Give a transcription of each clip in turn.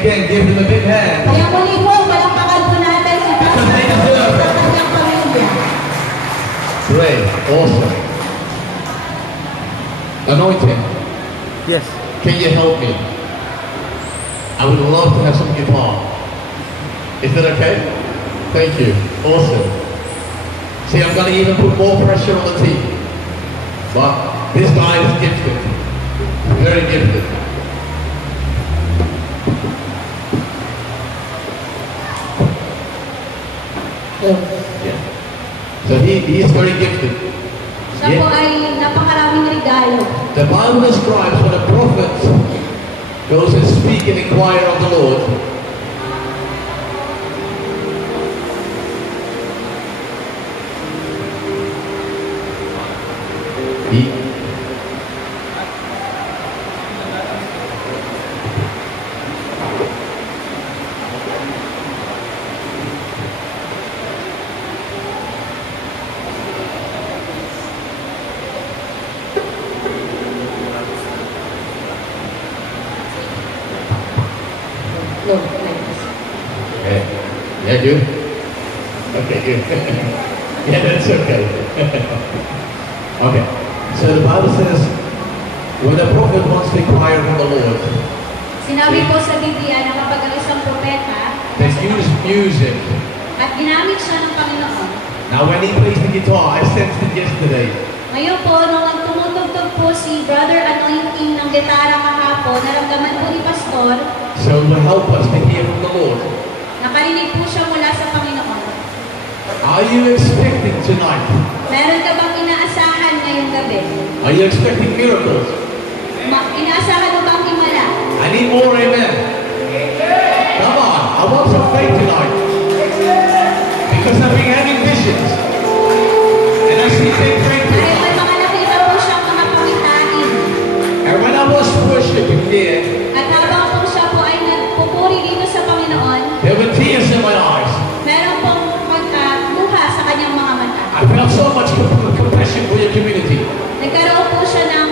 again, give them a big hand. Kaya muli po, palakpakan po natin si Pastor at sa kanyang pamilya. Great, awesome. Anointing. Yes. Can you help me? I would love to have some guitar. Is that okay? Thank you. Awesome. See, I'm going to even put more pressure on the team. But this guy is gifted. Very gifted. Yeah. So he is very gifted. Siya po ay napakaraming regalo. The Bible describes when a prophet goes and speak and inquire of the Lord. No, like this. Okay. Yeah, good. Okay, good. Yeah, that's okay. Okay. So the Bible says, when a prophet wants to inquire from the Lord, Sinabi po sa Biblia na kapag ang isang propeta they use music. at ginamit siya ng Panginoon. Now, when he plays the guitar, I sensed it yesterday. Ngayon po, nung tumutugtog po si Brother Anointing ng gitara kahapon, naramdaman po ni Pastor, So it will help us to hear from the Lord. nakarinig po siya mula sa Panginoon. Are you expecting tonight? Meron ka bang inaasahan ngayong gabi? Are you expecting miracles? Inaasahan mo bang himala? I need more amen. Come on, I want some faith tonight. Because I've been having visions. And I see big Dahil breakthroughs. may mga nakita po siyang mga pangitain. And when I was worshiping here, At habang po siya po ay nagpupuri dito sa Panginoon, there were tears in my eyes. meron pong luha sa kanyang mga mata. I felt so much compassion for your community. Nagkaroon po siya ng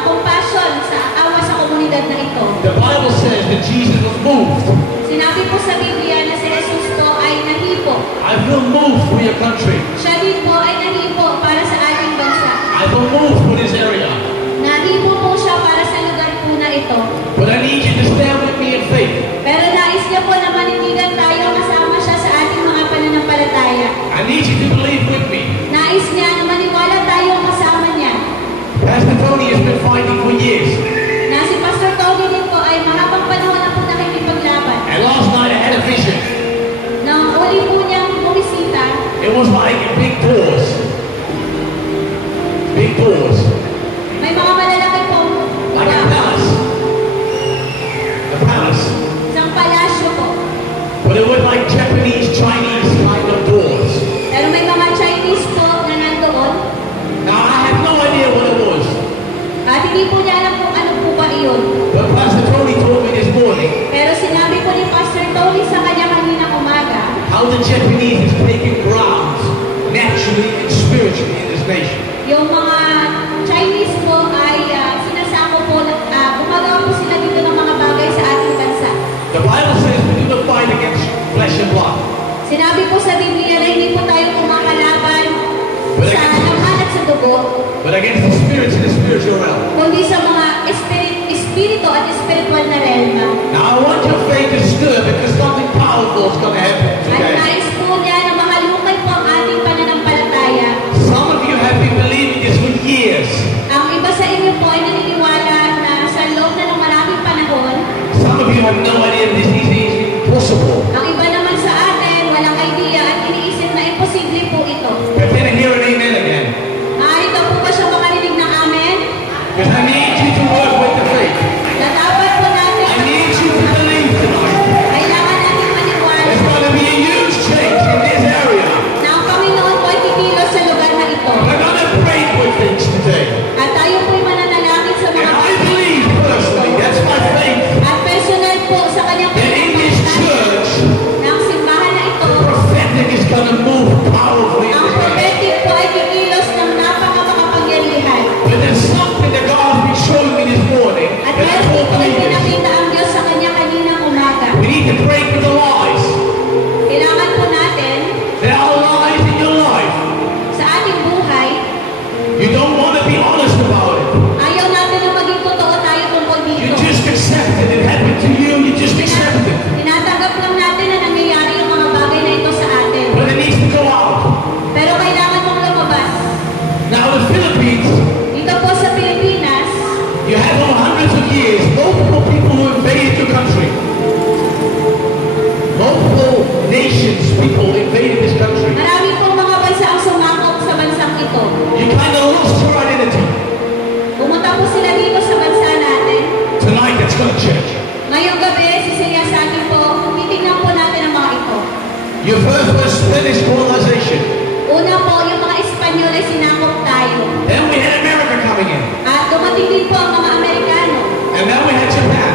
compassion sa awa sa komunidad na ito. The Bible says that Jesus was moved. Sinabi po sa Biblia na si Jesus po ay nahipo. I feel moved for your country. Siya din po ay nahipo para sa ating bansa. I feel moved for this area. Nahipo po siya para sa lugar po na ito. But I need you to stand with me in faith. Pero nais niya po na manindigan tayo kasama siya sa ating mga pananampalataya. I need you to believe with me. Nais niya na maniwala tayo kasama niya. Pastor Tony has been fighting for years. Na si Pastor Tony din po ay mahabang panahon na po nakikipaglaban. And last night I had a vision. Nang uli po niyang bumisita, It was like big doors. Big doors. may mga malalaki pong Like a palace. A palace. isang palasyo po. But it was like Japanese, Chinese kind of doors. Pero may mga Chinese po na nandoon. Now I had no idea what it was. At hindi po niya alam kung ano po ba iyon. But Pastor Tony told me this morning Pero sinabi po ni Pastor Tony sa kanya kaninang umaga, how the Japanese is taking ground naturally and spiritually in this nation. yung mga Chinese po ay sinasako po, gumagawa po sila dito ng mga bagay sa ating bansa. The Bible says we do not fight against flesh and blood. Sinabi po sa Biblia na hindi po tayo kumakalaban sa laman at sa dugo, But against the spirits in the spiritual realm. kundi sa mga espiritu at espiritual na realma. Now I want your faith to stir because something powerful is going to happen At today. nais po niya na mahalukay po ang ating pananampalataya. Some of you have been believing this for years. Ang iba sa inyo po ay naniniwala na sa loob na ng maraming panahon. Some of you have no idea this is possible. Ang iba naman sa atin, walang idea at iniisip na imposible po ito. But then I hear an amen again. Maaari ka po ba siya makarinig ng amen? Because I need you to work with the faith. Na dapat po natin, I need you to believe tonight. kailangan natin maniwala There's going to be a huge change in this area. na ang Panginoon po ay kikilos sa lugar na ito. We're going to pray for things today. At tayo po'y mananalangin sa And mga I believe personally, that's my faith, at personal po sa kanyang that in this pananampalataya church, na ang simbahan na ito, prophetic is going to move powerfully in ang this place. prophetic po ay kikilos ng napaka-makapangyarihan. But there's something that God has been showing Spanish colonization. Una po, yung mga Espanyol ay sinakop tayo. Then we had America coming in. At dumating din po ang mga Amerikano. And then we had Japan.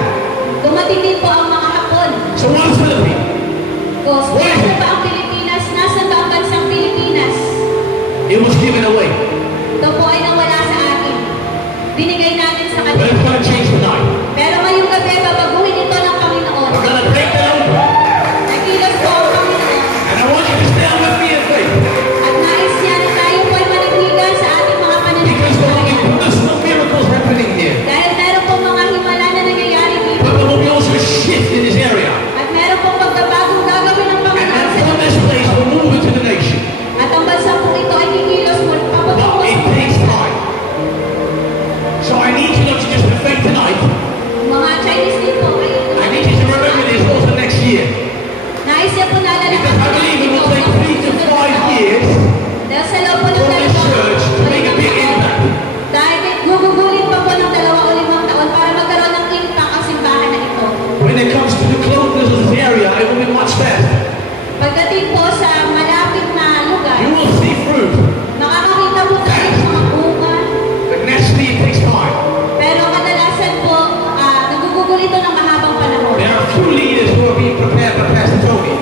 Dumating din po ang mga Hapon. So what's Philippines? Nasa ba ang Pilipinas? Nasa ba ang bansang Pilipinas? It was given away. Ito po ay nawala sa atin. Binigay natin sa But it's kanila. going to change tonight. Pero ngayong gabi, babaguhin ito ng Panginoon. We're going to break that open. Nakilos po ang Panginoon. And I want you to stand with me in faith. At nais niya na tayo po ay managnigan sa ating mga Because there will be pananampalataya. personal miracles happening here. Dahil meron pong mga himala na nangyayari dito. But there will be also a shift in this area. At meron pong pagbabagong gagawin ng And Panginoon then sa from this lugar. place, we'll move into the nation. At ang bansa po ito ay kikilos mo. Papunta po But it sa takes time. So I need you not to just have faith tonight. mga Chinese din po. I need you to remember this also next year. Nais niya po naalala Because I believe it will take 3 to 5 years dahil sa loob po ng for this dalawang church to make a big impact. dahil gugugulin pa po ng 2 o 5 taon para magkaroon ng impact ang simbahan na ito. When it comes to the closeness of this area, it will be much faster. Pagdating po sa malapit na lugar, You will see fruit. makakakita po tayo ng mga bunga, But naturally, it takes time. pero kadalasan po, nagugugulo ito ng mahabang panahon. There are 2 leaders who are being prepared by Pastor Tony,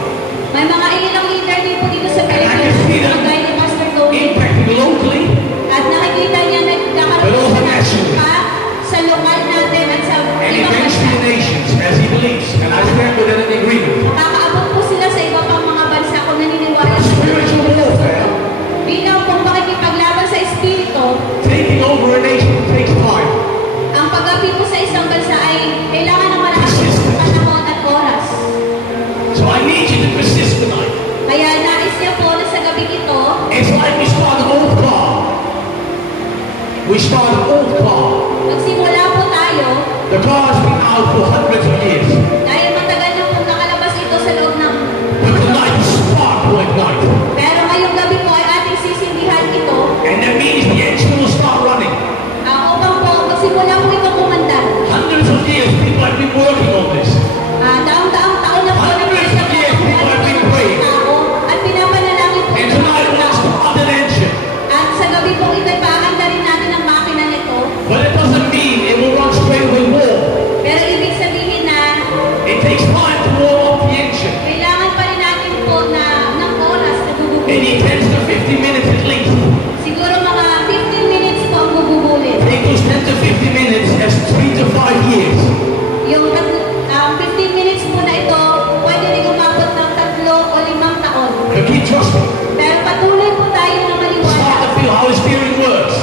May mga ilang leader din po dito sa I can Pilipinas, see them kagaya ni Pastor Tony, impacting locally, at nakikita niya But nagkakaroon also siya ng nationally. impact sa lokal natin at sa and ibang eventually the bansa. nations, as he believes. And I stand with that in agreement. Makakaabot po sila sa iba pang mga bansa kung naniniwala sa Spiritual warfare, bilang pong pakikipaglaban sa Espiritu, taking over a nation takes time. ang pag-api po sa isang bansa ay kailangan ng malakas na panahon at oras. So I need you to persist tonight. Kaya nais niya po na sa gabi ito, It's like we start an old car. We start an old car. magsimula po tayo The car has been out for hundreds of years. dahil matagal na po nakalabas ito sa loob ng But tonight the spark will ignite. pero ngayong gabi po ay ating sisindihan ito And that means the engine will start running. upang po magsimula po ito kumandar. Hundreds of years people have been working on this. Daang-daang taon na po Hundreds of years people have been praying. tao at pinapanalangin po And ito ng tonight mga we'll tao. start an engine. At sa gabi po ito'y paanda rin natin ang makina nito. But it doesn't mean it will run straight away warm. Pero ibig sabihin na It takes time to warm up the engine. kailangan pa rin natin po ng oras na It gugugulin. needs 10 to 15 minutes at least. Siguro mga 15 minutes po ang gugugulin. Take those 10 to 15 minutes as 3 to 5 years. Yung 15 minutes po na ito, pwede rin umabot ng 3 o 5 taon. But keep trusting. Pero patuloy po tayo na Start maniwala. to feel how the steering works.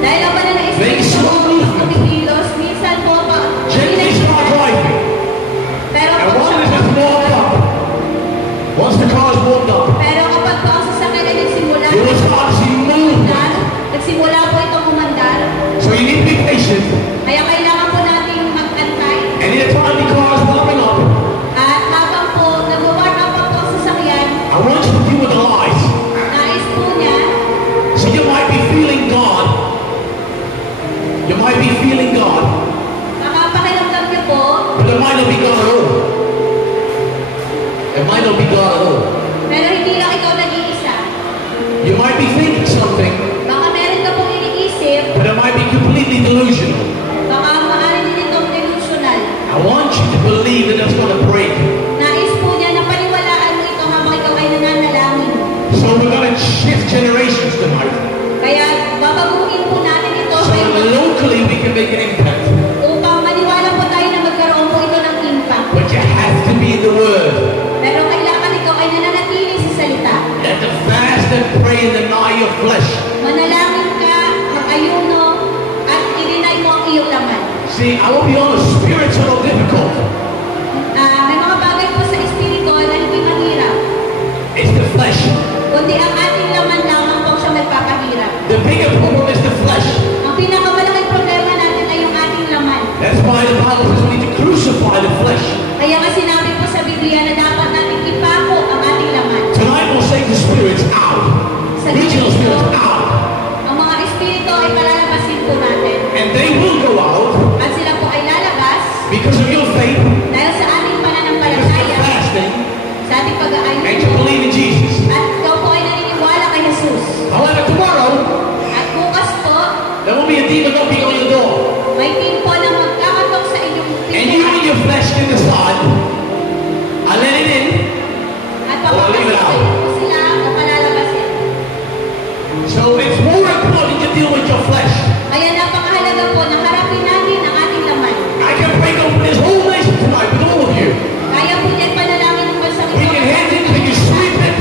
Dahil ang banal na Make Espiritu slow po movement. kumikilos, minsan po pa, Gently start driving. pero And po once it's warmed up, once the car is warmed up, pero kapag po ang sasakyan ay nagsimula, you will start to see movement. nagsimula po itong kumandar, So you need to be patient. kaya kailangan po nating magantay. And in the time the car is warming up, At habang po nag-warm up po ang sasakyan, I want you to deal with the light. nais po niya, So you might be feeling God. You might be feeling God, makapakiramdam niyo po, but it might not be God at all. It might not be God at all. pero hindi lang ikaw nag-iisa. You might be thinking something, Baka meron ka pong iniisip, but it might be completely delusional. baka maaari din itong delusional. I want you to believe that that's going to break. Nais po niya na paniwalaan mo ito habang ikaw ay nananalangin. So we're going to shift generations tonight. Kaya babaguhin po natin ito So that locally we can make an impact. upang maniwala po tayo na magkaroon po ito ng impact. But you have to be in the Word. Pero kailangan ikaw ay nananatili sa salita. You have to fast and pray and deny your flesh. Manalangin ka, mag-ayuno, at i-deny mo ang iyong laman. See, I will be honest, spirits are not difficult. May mga bagay po sa espiritu na hindi mahirap, It's the flesh. kundi ang ating laman lamang po siya nagpapahirap. The bigger problem is the flesh. Ang pinakamalaking problema natin ay yung ating laman. That's why the Bible says we need to crucify the flesh. Kaya nga sinabi po sa Biblia na dapat nating ipako ang ating laman. Tonight we'll say the spirits out. Sa Regional dito, spirits out. ang mga espiritu ay palalabasin po natin. And they will go out At sila po ay lalabas because of your faith, dahil sa ating because of pananampalataya, fasting, sa ating and to pag-aayuno, believe in Jesus. at knocking on your door. May team po na magkakatok sa inyong And you and your flesh can decide, I let it in, at or leave it out. papapasukin po sila o palalabasin. So it's more important to deal with your flesh. Kaya napakahalaga po na harapin natin ang ating laman. I can pray over this whole nation tonight with all of you. Kaya po yan panalangin ng bansang We can hit it, we can sweep it.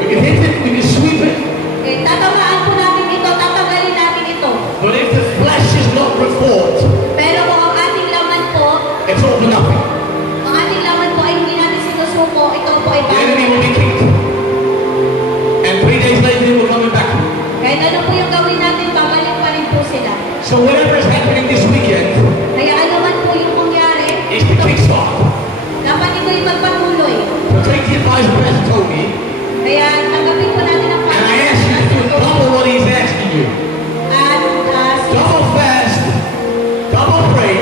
We can hit it, we can sweep it. Okay, tatamaan po natin ito, tatanggalin natin ito. But if the flesh is not reformed, Pero kung ang ating laman po, it's all for nothing. ang ating laman po ay hindi natin sinusuko, ito po ay The enemy will be kicked. And 3 days later, they will come back. kahit ano po yung gawin natin, babalik pa rin po sila. So whatever is happening this weekend Kaya ano man po yung mangyari, is the kickstart. dapat ito'y magpatuloy. So take the advice of Pastor Tony, Kaya tanggapin po natin ang and I ask you to double what he's asking you. At Double fast, double pray,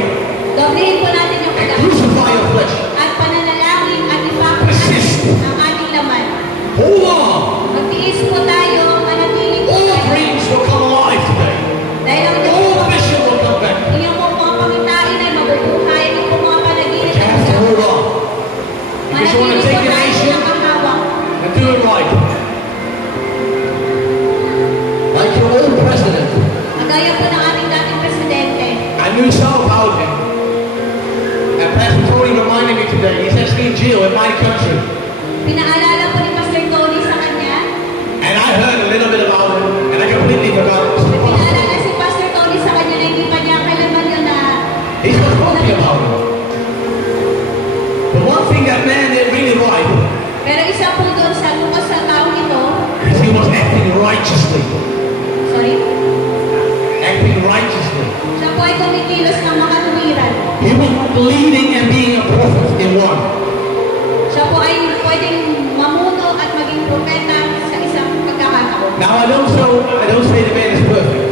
doblehin po natin yung and pag crucify your flesh. at pananalangin at ipakot Persist. ang ating laman. Hold on. Magtiis po tayo, manatili po All tayo. dreams will come alive today. Dahil ang All vision will come back. inyong mga pangitain ay mabubuhay, yung po mga panaginip You have to hold on. Because you want manatili to po take a tayo nation nakahawak. and do it right. Like your old president, Kagaya po ng ating dating presidente. I knew so about him. And Pastor Tony reminded me today, he's actually in jail in my country. Pinaalala po ni Pastor Tony sa kanya. And I heard a little bit about him, and I completely forgot it. Pinaalala si Pastor Tony sa kanya na hindi pa niya kailanman yun na He's not talking about him. But one thing that man did really right pero isa po doon sa tungkol sa taong ito, is he was acting righteously. sorry, Acting righteously. siya po ay kumikilos ng makatuwiran. He was leading and being a prophet in one. Siya po ay pwedeng mamuno at maging propeta sa isang pagkakataon. Now I don't say the man is perfect.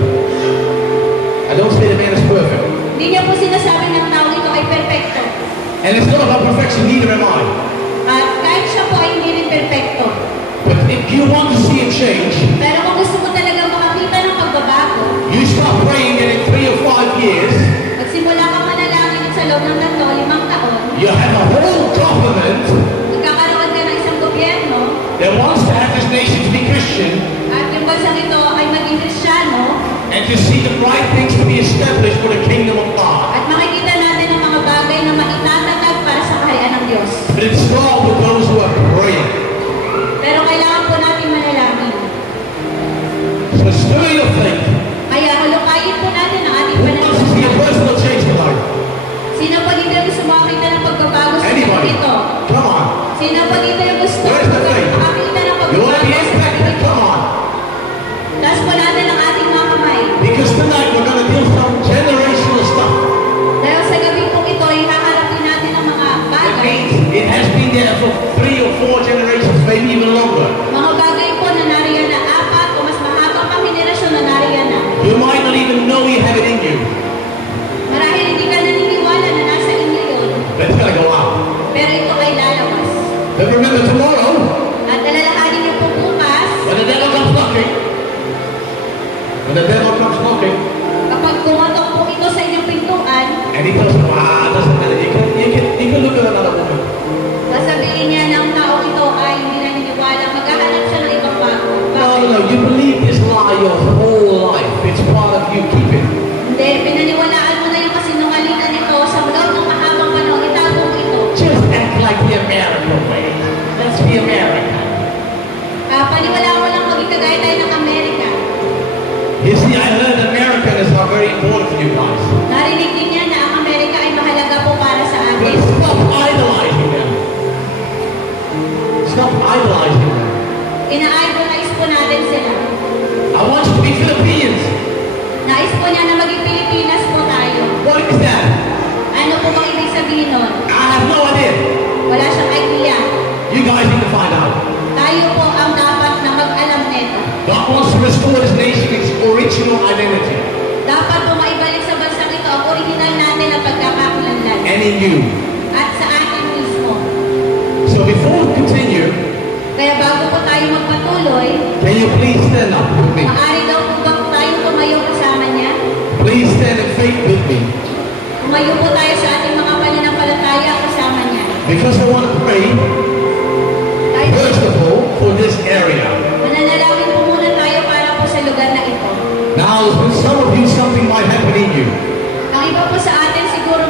I don't say the man is perfect. Hindi niya po sinasabi ng tao ito ay perfecto. And it's not about perfection, neither am I. At kahit siya po ay hindi rin perfecto. But if you want to see a change, Pero kung gusto mo talagang makakita ng pagbabago, you start praying and in 3 or 5 years, magsimula ka manalangin sa loob ng 3 o 5 taon, you have a whole government magkakaroon ka ng isang gobyerno, that wants to have this nation to be Christian at yung bansang ito ay maging Kristiyano, and to see the right things to be established for the kingdom of God. at makikita natin ang mga bagay na maitatagag para sa kaharian ng Diyos. But it's all with those who are praying. Pero kailangan po natin manalangin. So stir your faith. Kaya hulukayin po natin ang ating Who wants to see a panalangin. personal change tonight? Sino po dito yung sumakita ng pagbabago sa Anybody? ito? Come on. Sino po dito yung gusto Where's the faith? makakita ng You want to pagbabago be sa impacted? ito? Come on. Taas po natin ang ating mga kamay. Because tonight we're going to deal with some generational stuff. Dahil sa gabi pong ito, haharapin natin ang mga It bagay. means it has been there for 3 or 4 generations, maybe even longer. Mga bagay po na nariyan na 4 o mas mahabang pang henerasyon na nariyan na. You might not even know you have it in you, Marahil hindi ka naniniwala na nasa inyo yun, but it's going to go out. pero ito ay lalabas. But remember tomorrow, At alalahanin niyo po bukas, when the devil comes knocking, kapag kumatok po ito sa inyong pintuan, and he tells you, doesn't matter, you can look at another woman. sasabihin niya ng tao ito ay hindi naniniwala, maghahanap siya ng ibang bago. No, you believe this lie your whole life. It's part of you. Keep it. Hindi, pinaniwalaan mo na yung kasinungalingan nito sa loob ng mahabang panahon, itago mo ito. Just act like the American way. Let's be American. Paniwalaan mo lang maging kagaya tayo ng Amerika. You see, I heard Americans are very important to you guys. Narinig din niya na ang Amerika ay mahalaga po para sa But atin. stop idolizing them. Stop idolizing them. Ina-idolize po natin sila. I want you to be Filipinos. Nais po niya na maging Pilipinas po tayo. What is that? Ano po bang ibig sabihin nun? I have no idea. Wala siyang idea. You guys need to find out. Tayo po ang dapat na mag-alam nito. God wants to restore this nation its original identity. Dapat po maibalik sa bansang ito ang original natin ang pagkakakilanlan. And in you. At sa atin mismo. So before we continue, Kaya bago po tayo magpatuloy, can you please stand up with me? maaari daw po ba tayong tumayo stand in faith with me. Tumayo po tayo sa ating mga pananampalataya kasama niya. Because I want to pray, first of all, for this area. Mananalangin po muna tayo para po sa lugar na ito. Now, with some of you, something might happen in you. Ang iba po sa atin, siguro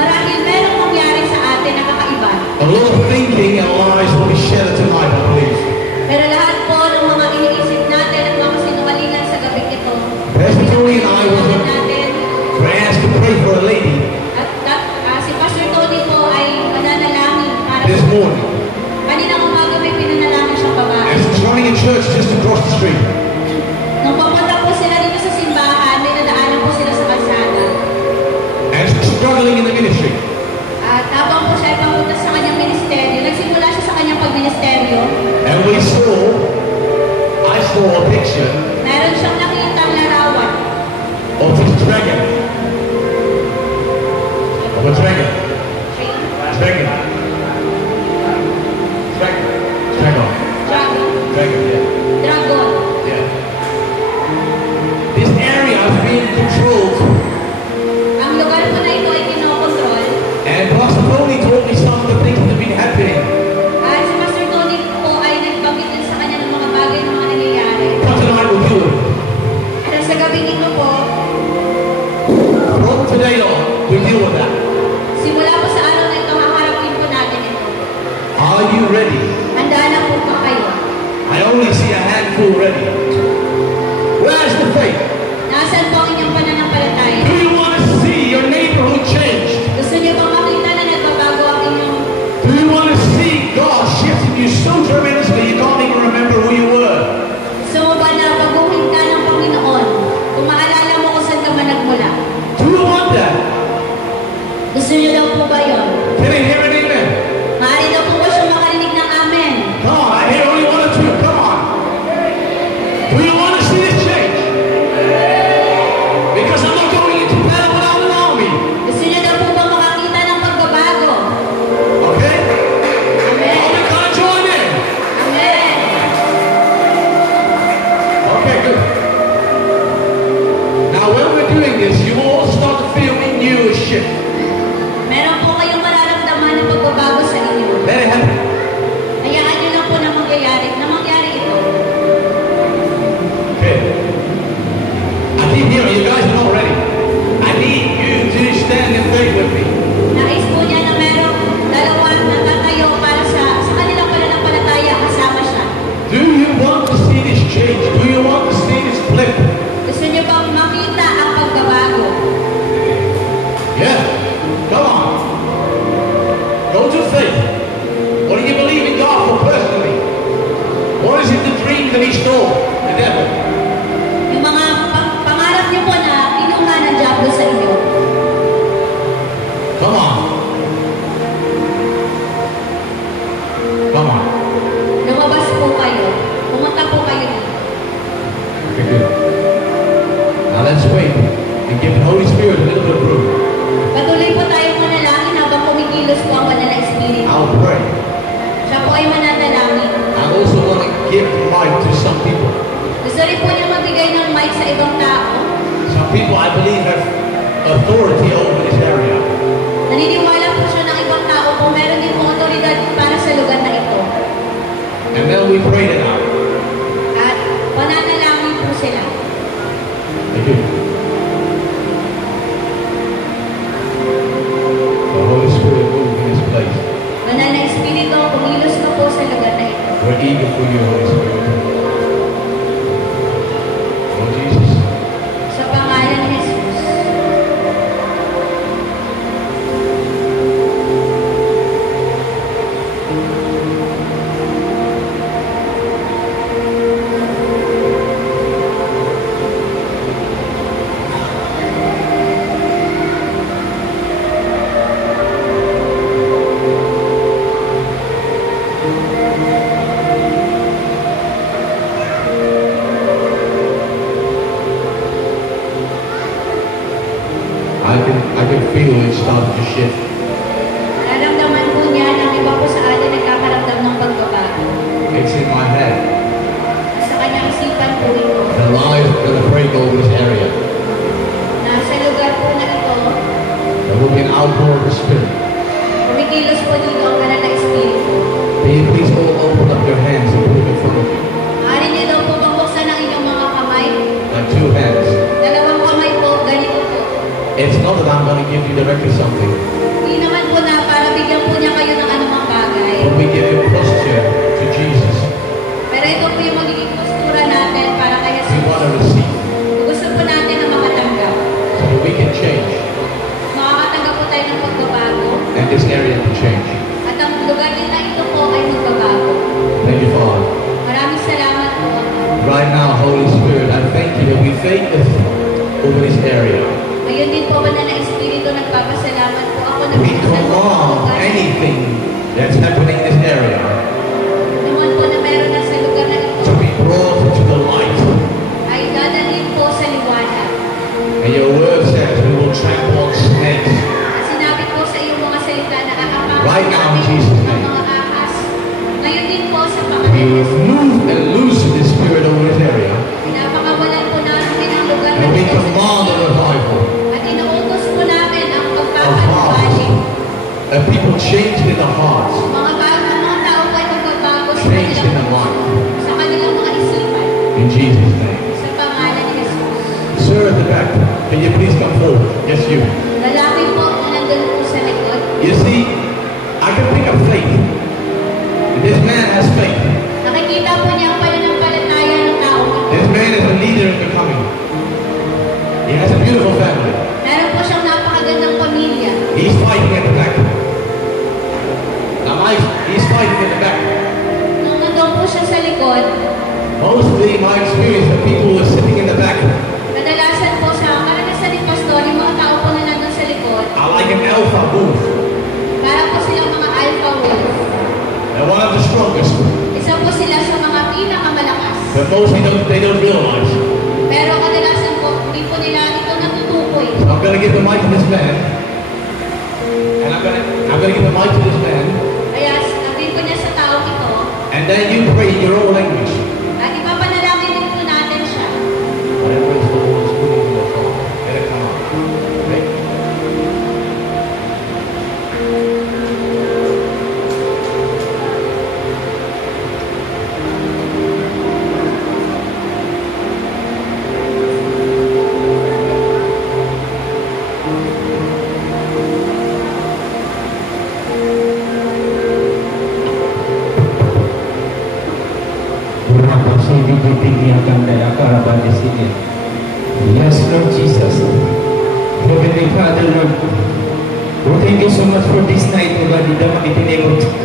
marahil merong mangyari sa atin na kakaiba. A lot of thinking and lies will be shared tonight, I believe. Pero lahat po ng mga iniisip natin at mga sinungalingan sa gabing ito, Pastor Tony and I were natin, asked to pray for a lady at si Pastor Tony po ay mananalangin para this morning. kaninang umaga may pinanalangin siyang babae. As she's running in church just across the street. Nung papunta po sila dito sa simbahan, may nadaanan po sila sa kalsada. And she's struggling in the ministry. At habang po siya ay papunta sa kanyang ministeryo, nagsimula siya sa kanyang pagministeryo. And I saw a picture Meron siyang nakitang larawan of this dragon. Of a dragon. Dragon. Dragon. Dragon. dragon. Dragon, yeah. Dragon. Yeah. This area is being controlled. Ang lugar po na ito ay kinokontrol. And Pastor Tony told me some of the things that have been happening. At si Pastor Tony po ay nagbanggit din sa kanya ng mga bagay na mga nangyayari. But tonight we'll deal with it. At sa gabing ito po, From today on, we deal with that. simula po sa araw na ito, haharapin po natin ito. Are you ready? Handa na po ba kayo? I only see a handful ready. Where's the faith? Nasaan po ang inyong pananampalataya? Do you want to see your neighborhood changed? Gusto niyo bang makita na nagbabago ang inyong... Do you want to see God shifting you so tremendously you can't even remember who you were? Gusto mo ba na baguhin ka ng Panginoon? Kung maalala mo kung saan ka man nagmula. Do you want that? Gusto niyo daw po ba yun? Can I hear an amen? Maaari daw po ba siya makarinig ng amen? Come on, I hear only one or two. Come on. Do you want to see this change? Because I'm not going into battle without an army. Gusto niyo daw po ba makakita ng pagbabago? Okay? Amen. All can I join in? Amen. Okay, good. Now when we're doing this, you will all start to feel in you a shift. Meron po kayong mararamdaman ng pagbabago sa inyo. Let it happen. Hayaan niyo lang po na mangyari ito. Okay. I keep hearing you guys are not ready. I need you to stand in faith with me. Nais po niya na merong dalawa na tatayo para sa kanilang pananampalataya kasama siya. Do you want to see this change? Do you want to see this flip? Gusto niyo bang makita ang pagbabago? Yeah. Come on. Go to faith. What do you believe in God for personally? What is it the dream that he stole? The devil. Yung mga pangarap niyo po na kinuha ng diablo sa inyo. Come on. Come on. Lumabas po kayo. Pumunta po kayo dito. Okay, good. Now let's wait and give the Holy Spirit a little bit of room. Patuloy po tayong manalangin habang kumikilos po ang banal na Espiritu. I'll pray. Siya po ay mananalangin. I also want to give life to some people. Gusto rin po niya magbigay ng mic sa ibang tao. Some people I believe have authority over this area. Naniniwala po siya ng ibang tao kung meron din po otoridad para sa lugar na ito. And then we pray it out. At pananalangin po sila. Thank you. The Holy Spirit move in this place. Banal na Espiritu, kumilos ka po sa lugar na ito. We're eager for you, Holy Spirit. Lord Jesus. Sa pangalan ni Jesus. I can feel it starting to shift. Naramdaman po niya ng iba po sa atin nagkakaramdam ng pagbabago. It's in my head. Sa kanyang isipan po ito. The lies are going to break over this area. Na sa lugar outpour of the Spirit. Kumikilos po dito ang banal na Espiritu. May you please all open up your hands and put them in front of you. Maaari niyo daw po pabuksan ang inyong mga kamay. Like two hands. Dalawang kamay po, ganito po. It's not that I'm going to give you directly something, Hindi naman po na para bigyan po niya kayo ng anumang bagay. but we give you a posture to Jesus. Pero ito po yung magiging postura natin para kay We want to Jesus. receive Gusto po natin na makatanggap. so that we can change Makakatanggap po tayo ng pagbabago. and this area can change. At ang lugar din na ito po ay magbabago. Thank you, Father. Maraming salamat po. Right now, Holy Spirit, I thank you that we thank you over this area. Ngayon din po ba na Espiritu, nagpapasalamat po ako na We command anything that's happening in this area naman po na meron na sa lugar na ito to be brought into the light. ay dadalhin po sa liwanag. And your word says we will trample on snakes. At sinabi po sa iyong mga salita na aakapakan Right now, in namin Jesus' ang name. mga ahas. Ngayon din po sa We pangalan will move and loosen the Spirit over this area. pinapakawalan po namin ang lugar na And we ito sa command a revival. at inuutos po namin ang pagpapanumbalik. And people changed in the hearts, Mga tao po ay magbabago sa changed in the kanilang, mind. sa kanilang mga isipan. In Jesus' name. Sa pangalan ni Jesus. Sir at the back, can you please come forward? Yes, you. Lalaki po na nandun po sa likod. You see, I can pick up faith. This man has faith. Nakikita po niya ang pananampalataya ng tao. This man is a leader in the coming. He has a beautiful family. Meron po siyang napakagandang pamilya. He's fighting at the back. Now, he's fighting at the back. Nung nandun po siya sa likod, Mostly, my experience, the people who are sitting in the back kadalasan po sa karanasan ni Pastor, yung mga tao po na nandun sa likod, are like an alpha wolf. parang po silang mga alpha wolf. They're one of the strongest. Isa po sila sa mga pinakamalakas. But mostly they don't realize. Pero kadalasan po, hindi po nila ito natutukoy. So I'm going to give the mic to this man. And I'm going to give the mic to this man. Kaya sabihin ko niya sa tao ito, And then you pray in your own language. at ipapanalangin din po natin siya. Whatever is the Lord is putting in your heart, let it come out. Okay? Yes, Lord Jesus. Heavenly Father, Lord, oh, thank you so much for this night, O God, in the mighty name of Jesus.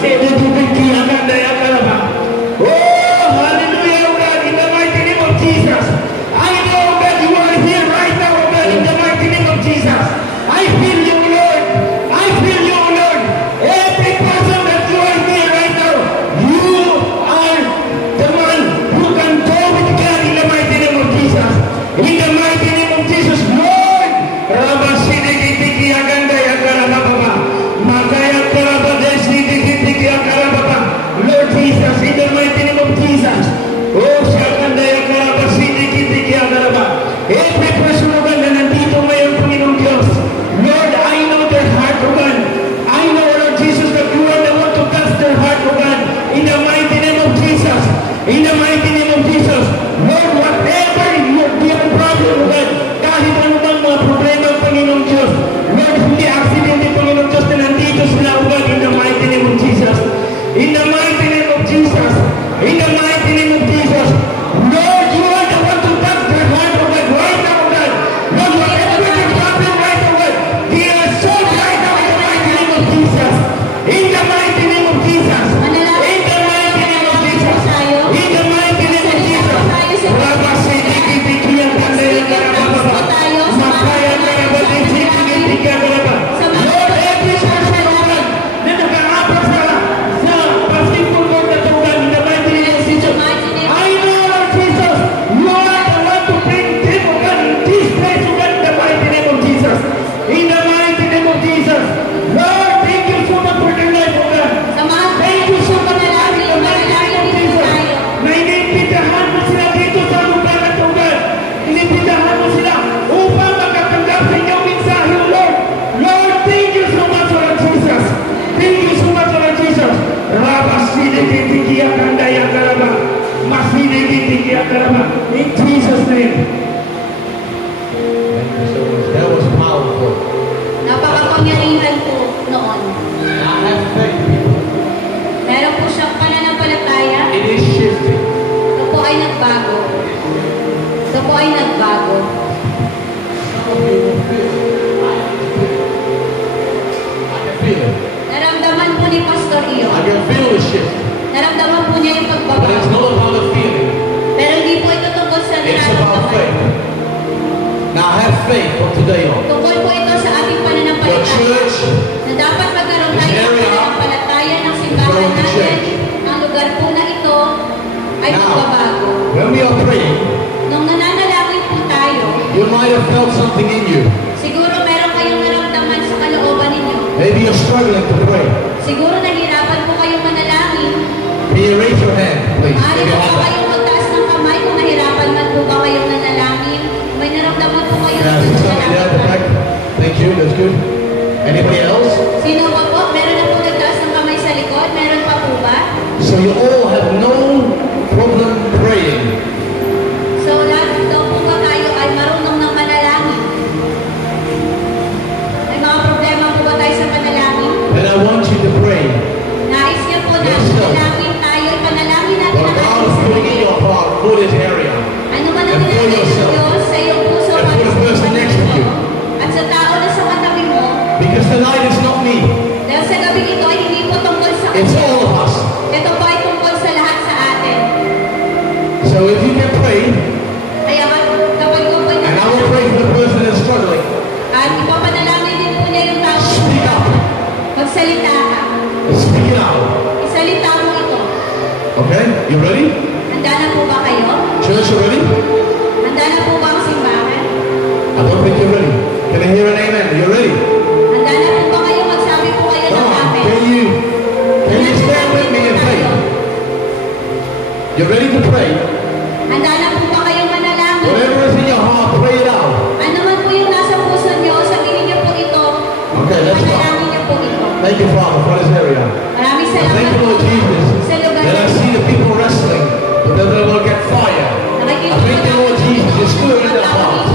Say, kapangyarihan po noon. I have faith, people. Meron po siyang pananampalataya. It is shifting. Ito po ay nagbago. Ito po ay nagbago. Some of you will feel it. I can feel it. Naramdaman po ni Pastor Iyo. I can feel the shift. Naramdaman po niya yung But it's pagbabago. not about the feeling. Pero hindi po ito tungkol sa It's about nararamdaman. faith. Now have faith from today on. Tungkol po ito sa ating Your pananampalataya. church, Na dapat magkaroon tayo ng area pananampalataya ng simbahan going to natin. change. Ang lugar po na ito ay Now, magbabago. when we are praying, Nung nananalangin po tayo, you might have felt something in you. siguro meron kayong naramdaman sa kalooban ninyo. Maybe you're struggling to pray. Siguro nahirapan po kayong manalangin. Can you raise your hand, please? Maaari If you po have that. kayong magtaas ng kamay kung nahirapan man po ba kayong nanalangin. May naramdaman po kayong Yeah, see somebody there at the back? Thank you, that's good. Anybody else? Sino ba po? Meron na po nagtaas ng kamay sa likod? Meron pa po ba? So you all have no problem praying. So lahat daw po ba tayo ay marunong ng manalangin? May mga problema po ba tayo sa panalangin? Then I want you to pray. Nais niya po na Yes, sir. manalangin tayo, panalangin natin What ang God ating is putting in sarili. your heart for this area. Ano man ang And for nilagay ng yourself. Diyos sa iyong puso And para for the sa person next to you. at sa tao na sa katabi mo, Because tonight is not me. dahil sa gabi ito ay hindi po tungkol sa It's kanya. all of us. Ito po ay tungkol sa lahat sa atin. So if you can pray, Kaya kapag ko po and I will pray for the person that's struggling, at ipapanalangin din po niya yung tao, speak up. magsalita ka. Speak it out. Isalita mo ito. Okay? You ready? Handa na po ba kayo? Church, you ready? Handa na po ba ang simbahan? I don't think you're ready. Can I hear an amen? You ready? Handa na po ba kayo? Magsabi po kayo ng Come on. amen. Can you stand with me in faith? You ready to pray? Handa na po ba kayong manalangin? Whatever is in your heart, pray it out. Ano man po yung nasa puso niyo, sabihin niyo po ito. Okay, let's go. Manalangin niyo po ito. Thank you, Father, for this area. Maraming I thank salamat you, po Lord Jesus, sa lugar that I na see the people wrestling, but that they will get fire. I thank you, Lord Jesus, you're stirring in their heart.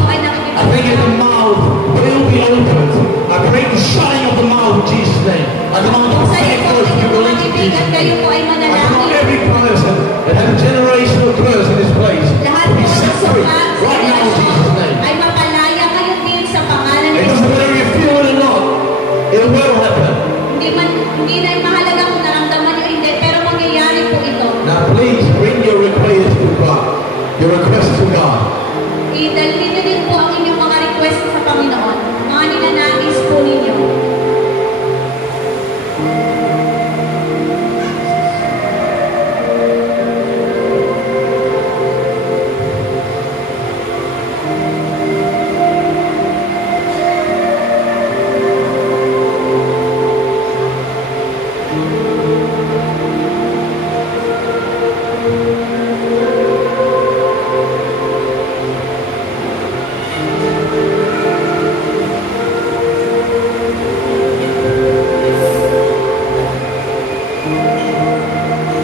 I thank you, the mouth will be opened. I pray the shutting of the mouth in Jesus' name. I demand the prophetic words to be released in Jesus' name. I demand every person that has a generational curse in this place Lahat to po be ng set free sumpa sa right now in Jesus' name. ay mapalaya ngayon din sa pangalan It ni doesn't Jesus. matter if you feel it or not, it will happen. Hindi na mahalaga kung naramdaman niyo hindi, pero mangyayari po ito. Now please bring your request to God. Your request to God. Idalhin niyo din po ang inyong mga request sa Panginoon. Mga ninanais po ninyo.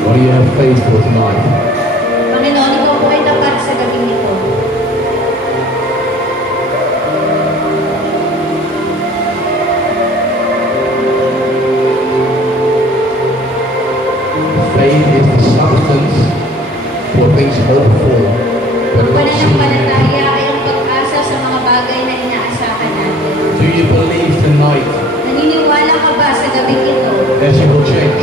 What do you have faith for tonight? Panginoon, ikaw po ay tapat sa gabing ito. Faith is the substance for things hoped for, but Ang not seen. pananampalataya ay ang pag-asa sa mga bagay na inaasahan natin. Do you believe tonight Naniniwala ka ba sa gabing ito? that you will change?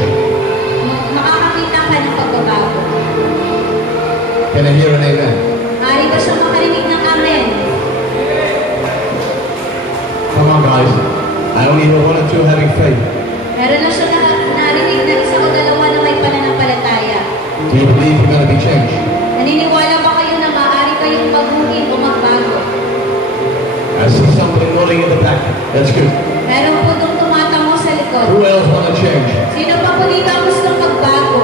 Makakakita ka ng pagbabago. Can I hear an amen? Maaari ba siya makarinig ng amen? Come on, guys. I only hear one or two having faith. Meron na siya narinig na isa o dalawa na may pananampalataya. Do you believe you're going to be changed? Naniniwala ba kayo na maaari kayong baguhin o magbago? I see somebody nodding in the back. That's good. Meron po dong tumatango sa likod. Who else want to change? Sino pa po dito ang gustong magbago?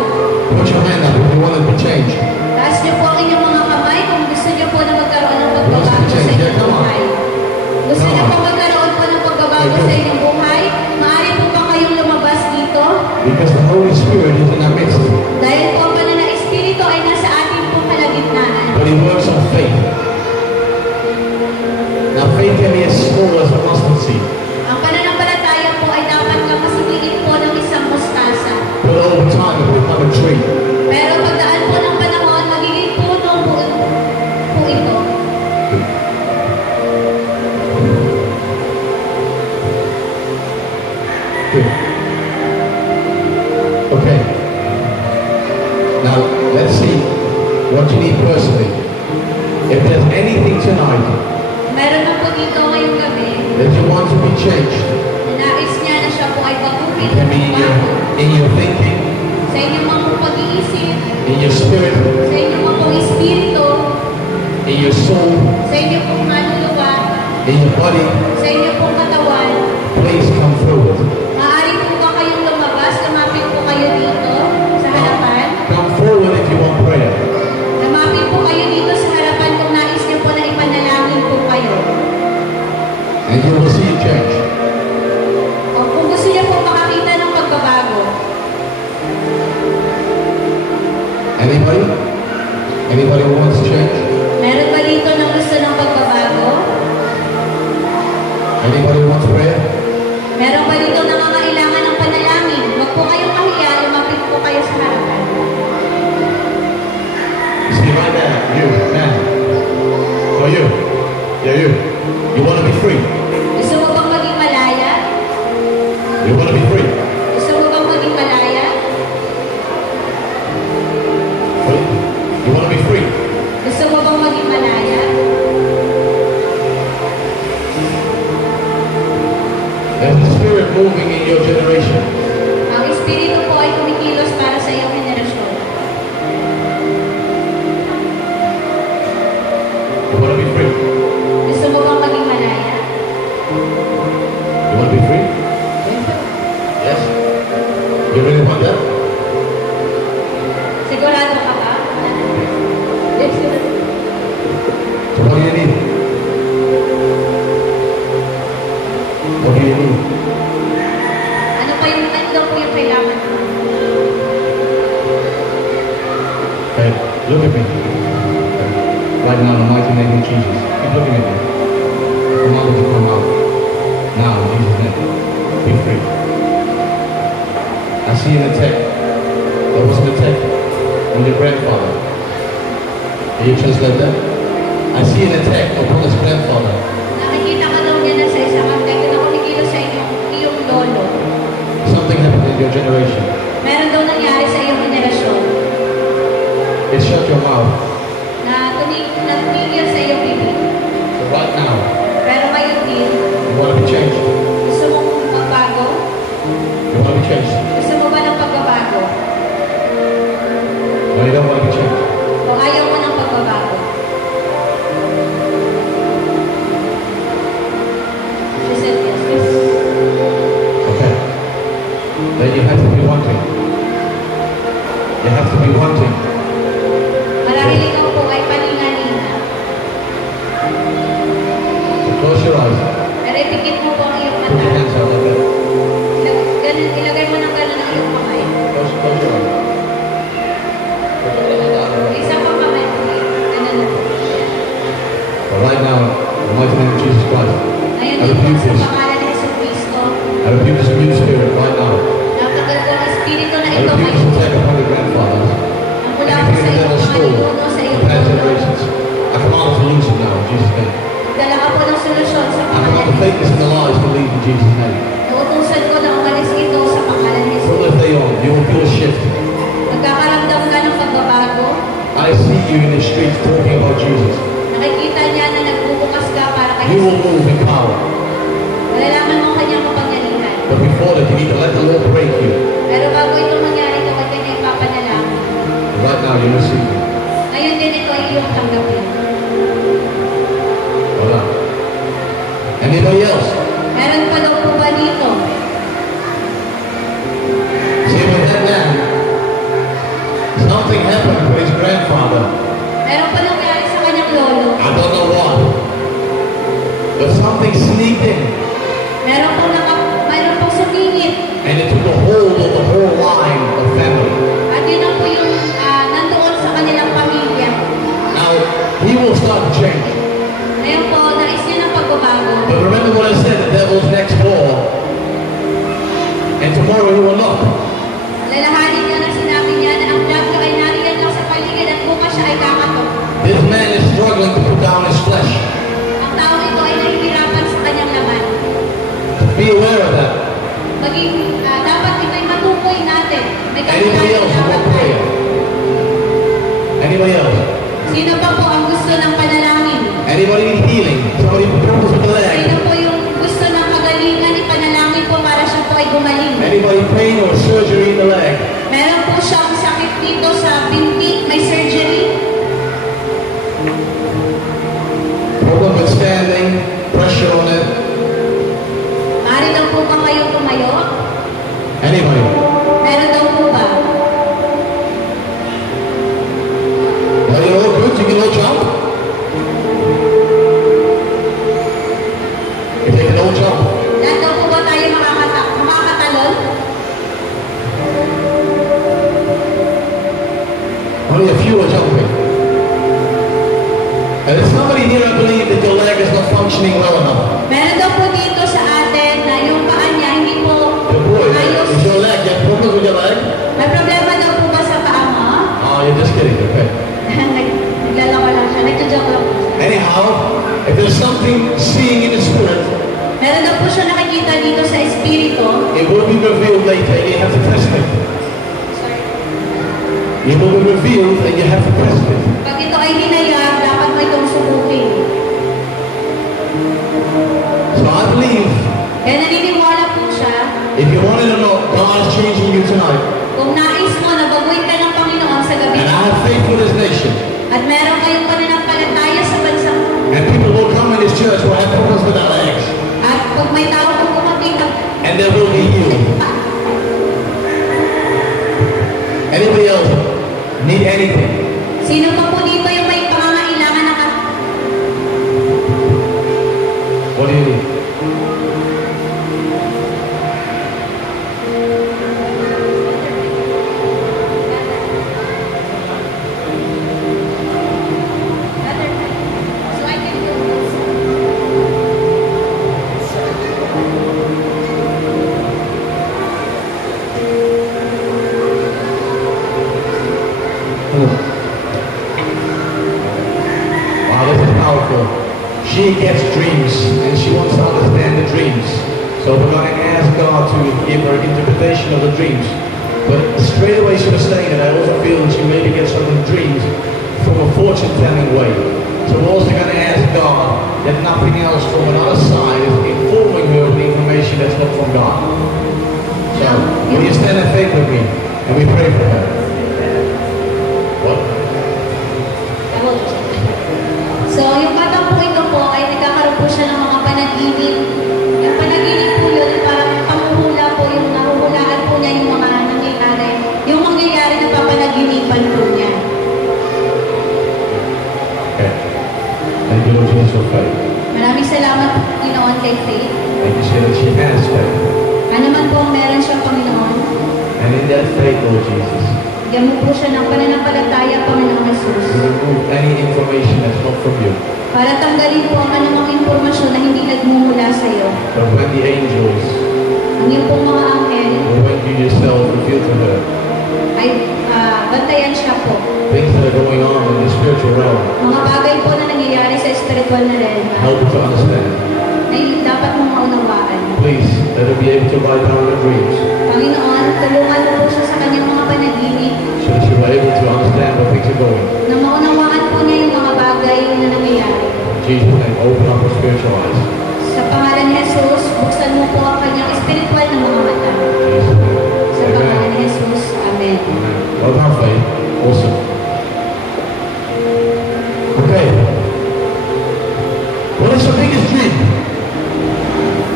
Put your hand up if you want to be changed. Taas niyo po ang inyong mga kamay kung gusto niyo po na magkaroon ng pagbabago sa inyong buhay. Gusto niyo po magkaroon po ng pagbabago sa inyong buhay? Maaari po ba kayong lumabas dito? Because the Holy Spirit is in our midst. Dahil po ang banal na Espiritu ay nasa ating pong kalagitnaan. But He works on faith. Now faith can be as small as a mustard seed. Ang pananampalataya Good. Okay. Now, let's see what you need personally. If there's anything tonight Meron na po dito ngayong gabi, that you want to be changed, na nais niya na siya po ay baguhin it can be in your thinking, sa inyong mga pag-iisip, in your spirit, sa inyong mga espiritu, in your soul, sa inyong pong manuluwa, in your body, sa inyong pong katawan. please come forward. Maaari po ba kayong lumabas, lumapit po kayo dito sa harapan? Come forward if you want prayer. Lumapit po kayo dito sa harapan kung nais niyo po na ipanalangin po kayo. And you will see a change. O kung gusto niyo po makakita ng pagbabago. Anybody? Anybody who wants to change? Meron ba dito na gusto ng pagbabago? Anybody who wants prayer? Meron ba dito na nangangailangan ng panalangin? Huwag po kayong mahiya, lumapit po kayo sa harapan. See right there, you, man. Oh, you. Yeah, you. You want to be free? Gusto mo bang maging malaya? You want to be free? Gusto mo bang maging malaya? You want to be free? Gusto mo bang maging malaya? There's a spirit moving in your generation. Ang espiritu po ay kumikilos para sa iyong henerasyon. You want to be free? Gusto mo bang maging malaya? You want to be free? Yes? You really want that? Sigurado ka ba? Yes, sir. So what do you need? What do you need? Ano po yung kailangan mo? Hey, look at me. Right now, in the mighty name of Jesus. Keep looking at me. Come out, you come out. Now, in Jesus' name. Be free. I see an attack. There was an attack on your grandfather. Can you translate that? I see an attack upon his grandfather. Nakikita ka daw niya na sa isang attack na kumikilos sa iyong lolo. Something happened in your generation. Meron daw nangyari sa iyong henerasyon It shut your mouth. na tumigil sa iyong bibig. So right now, Pero ngayon din, you want to be changed. gusto mong magbago? You want to be changed. Gusto mo ba ng pagbabago? No, you don't want to be changed. O ayaw mo ng pagbabago? She said yes. Okay. Then you have to be wanting. You have to be wanting. Marahil ikaw po ay palinga-linga. So close your eyes. Pero ipikit mo po ang iyong Put your mata. hands out like that. Ilagay mo ng gano'n ang iyong kamay. Close your eyes. Put your hands out like that. Isa pa kamay po. Ganun na po. But right now, in the mighty name of Jesus Christ, Ngayon I din po rebuke sa this. pangalan ni Yesu Cristo, I rebuke this mute spirit right now. napagod ko ang espiritu na I ito rebuke this ngayon. attack upon your grandfathers. Ang mula po Anything sa in the iyong devil's mga store, ninuno, sa the iyong past lolo. generations, I command it to loose it now in Jesus' name. Dala ka po ng solusyon sa I pangalan command the ni fakeness and the lies to leave in Jesus' name. Nautusan ko na umalis ito sa pangalan ni So Jesus. if they on, you will feel a shift. Nagkakaramdam ka ng pagbabago. I see you in the streets talking about Jesus. Nakikita niya na nagbubukas ka para kay You will Jesus. move in power. Malalaman mo ang kanyang kapangyarihan. But before that, you need to let the Lord break you. Pero bago ito mangyari, kapag kanya ipapanalangin, Right now, you receive it. ngayon din ito ay iyong tanggapin. Hold on. Anybody else? Meron pa daw po ba dito? See, with that man, something happened to his grandfather. Meron pa nangyari sa kanyang lolo. I don't know what. But something sneaked in. Meron pong sumingit. And it took a hold of the whole line of family. At yun ang po yung nandoon sa kanilang pamilya. Now, he will start to change. Ngayon po, nais niya ng pagbabago. But remember what I said, the devil's next door. And tomorrow he will knock. Lalahanin niya na sinabi niya na ang diablo ay nariyan lang sa paligid at bukas siya ay kakatok. This man is struggling to put down his flesh. Ang tao ito ay nahihirapan sa kanyang laman. Be aware of that. Maging dapat ito'y matukoy natin. May Anybody kakilala else who dapat want tayo. prayer? Anybody else? Sino pa po ang gusto ng panalangin? Anybody need healing? Somebody with problems with the leg? Sino po yung gusto ng kagalingan, ipanalangin po para siya po ay gumaling? Anybody pain or surgery in the leg? Meron po siyang sakit dito sa binti, may surgery. Problem with standing, pressure on it? Maaari daw po ba kayo tumayo? Anybody? Meron daw po ba? Are you all good? You can all jump? If they can all jump. Lahat daw po ba tayo makakatalon? Only a few are jumping. And there's somebody here, I believe, that your leg is not functioning well enough. Meron daw po dito sa atin na yung paa niya hindi po The boy, ayos. is your leg, you have problems with your leg? May problema daw po ba sa paa mo? Oh, you're just kidding, okay. Naglalako lang siya, nagjo-joke lang. Anyhow, if there's something seeing in the spirit, Meron daw po siya nakikita dito sa espiritu. it will be revealed later and you have to test it. Sorry. It will be revealed and you have to test it. Pag ito ay hinayag, dapat mo itong subukin. So I believe, Kaya naniniwala po siya, if you want it or not, God is changing you tonight. kung nais mo na baguhin ka ng Panginoon sa gabi, And I have faith for this nation. at meron kayong pananampalataya sa bansa mo, And people will come in this church will have problems with their legs. at pag may tao po kumakita, And they will be healed. Anybody else need anything? sino pa po dito yung may pangangailangan na What do you need? So I can do this. Wow, this is powerful. She gets dreams and she wants to understand the dreams. So we're going to ask God to give her interpretation of the dreams. But straight away she was saying that I also feel that she maybe gets some dreams from a fortune telling way. So we're also going to ask God that nothing else from another side is informing her of the information that's not from God. So will you stand in faith with me and we pray for her? What? So, yung batang po ito po ay nagkakaroon po siya ng mga panaginip. Yung panaginip po yun, parang pamuhula po yung nahuhulaan po niya yung mga nangyayari. Yung mangyayari na papanaginipan po niya. Okay. Thank you, Lord Jesus, for faith. Maraming salamat po, Panginoon, kay Faith. And you say that she has faith. Ano man po ang meron siya, Panginoon, And in that faith, Lord Jesus, bigyan mo po siya ng pananampalataya, Panginoong Jesus. you remove any information that's not from you. Para tanggalin po ang anumang impormasyon na hindi nagmumula sa iyo. But when the angels, Ang iyong pong mga anghel or when you yourself reveal to her ay bantayan siya po. things that are going on in the spiritual realm, Mga bagay po na nangyayari sa espiritual na realm help her to understand. na dapat mong maunawaan. Please, let her be able to write down her dreams Panginoon, tulungan mo po siya sa kanyang mga panaginip so that she will able to understand where things are going. na maunawaan po niya yung mga bagay na nangyayari. In Jesus' name, open up her spiritual eyes. Sa pangalan ni Jesus, buksan mo po ang kanyang espiritual na mga mata. In Jesus' name. Sa pangalan Amen. ni Jesus, Amen. Amen. Well done, faith. Awesome. Okay. What is your biggest dream?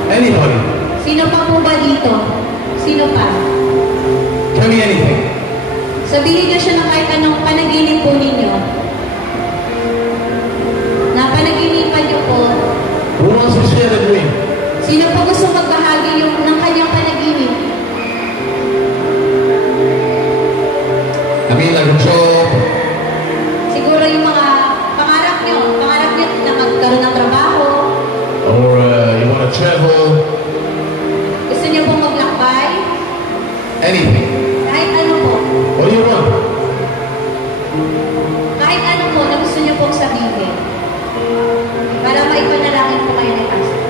Anybody? Sino pa po ba dito? Sino pa? Tell me anything. Sabihin niyo siya ng kahit anong panaginip po ninyo. Na panaginipan niyo po, Who wants to share the dream? sino po gusto magbahagi ng kanyang panaginip? I mean, like a job, Siguro yung mga pangarap niyo na magkaroon ng trabaho, or you want to travel, gusto niyo pong maglakbay, anything. kahit ano po. What do you want? Kahit ano po na gusto niyo pong sabihin. Para maipanalangin po kayo ni Pastor.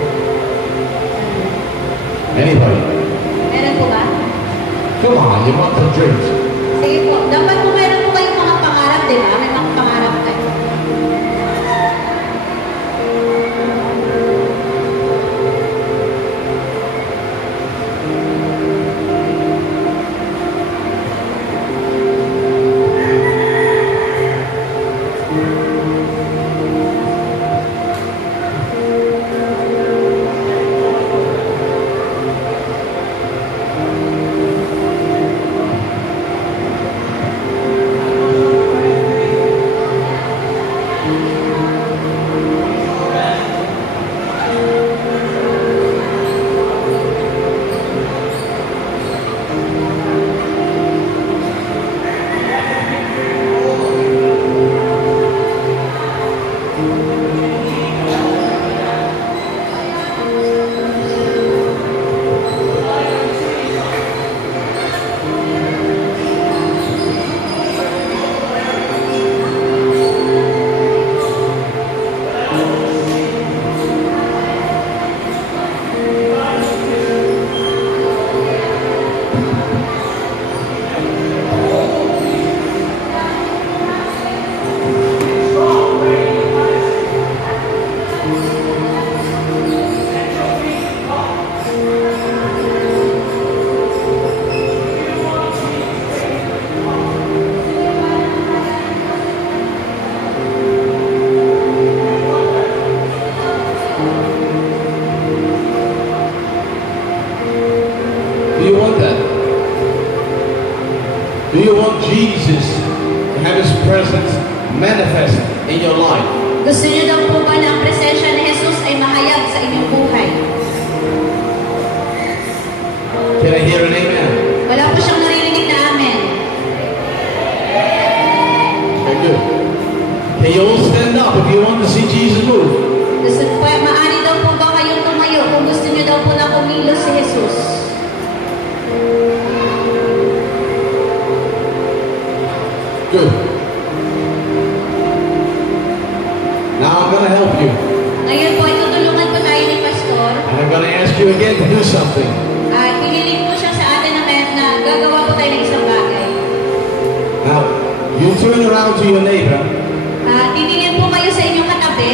Anybody? Meron Come on, you want some dreams. Sige po, dapat po meron po kayong mga pangarap, di ba? May mga pangarap kayo. Do you want that? Do you want Jesus to have His presence manifest in your life? Gusto niyo daw po ba na ang presensya ni Jesus ay mahayag sa inyong buhay? Can I hear an amen? Wala po siyang naririnig na amen. Okay, good. Can you all stand up if you want to see Jesus move? Gusto po, maari daw po ba kayong tumayo kung gusto niyo daw po na kumilos si Jesus? Good. Now I'm going to help you. Ngayon po, itutulungan po tayo ni Pastor. And I'm going to ask you again to do something. At pinilit po siya sa atin na gagawa po tayo ng isang bagay. Now, you turn around to your neighbor, Titingin po kayo sa inyong katabi.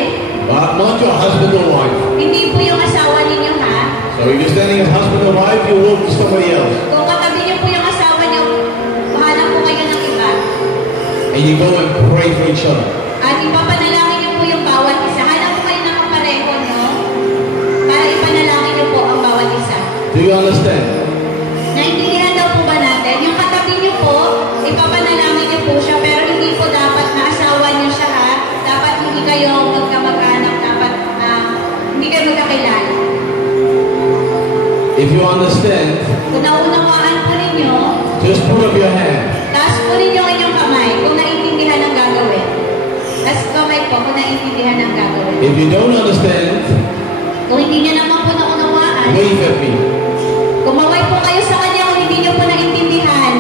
but not your husband or wife. Hindi po yung asawa ninyo, ha? So if you're standing as husband or wife, you walk to somebody else. Kung katabi niyo po yung asawa niyo, mahanap po kayo ng iba. And you go and pray for each other. At ipapanalangin niyo po yung bawat isa. Hanap po kayo ng kapareho niyo para ipanalangin niyo po ang bawat isa. Do you understand? Naintindihan daw po ba natin? Yung katabi niyo po, ipapanalangin niyo po siya, pero hindi po dapat na asawa niyo siya, ha? Dapat hindi kayo magkamag-anak, dapat hindi kayo magkakilala. If you understand, Kung naunawaan po ninyo, just put up your hand. taas po ninyo ang inyong kamay kung naintindihan ang gagawin. Taas kamay po kung naintindihan ang gagawin. If you don't understand, Kung hindi niyo naman po naunawaan, wave at me. kumaway po kayo sa kanya kung hindi niyo po naintindihan.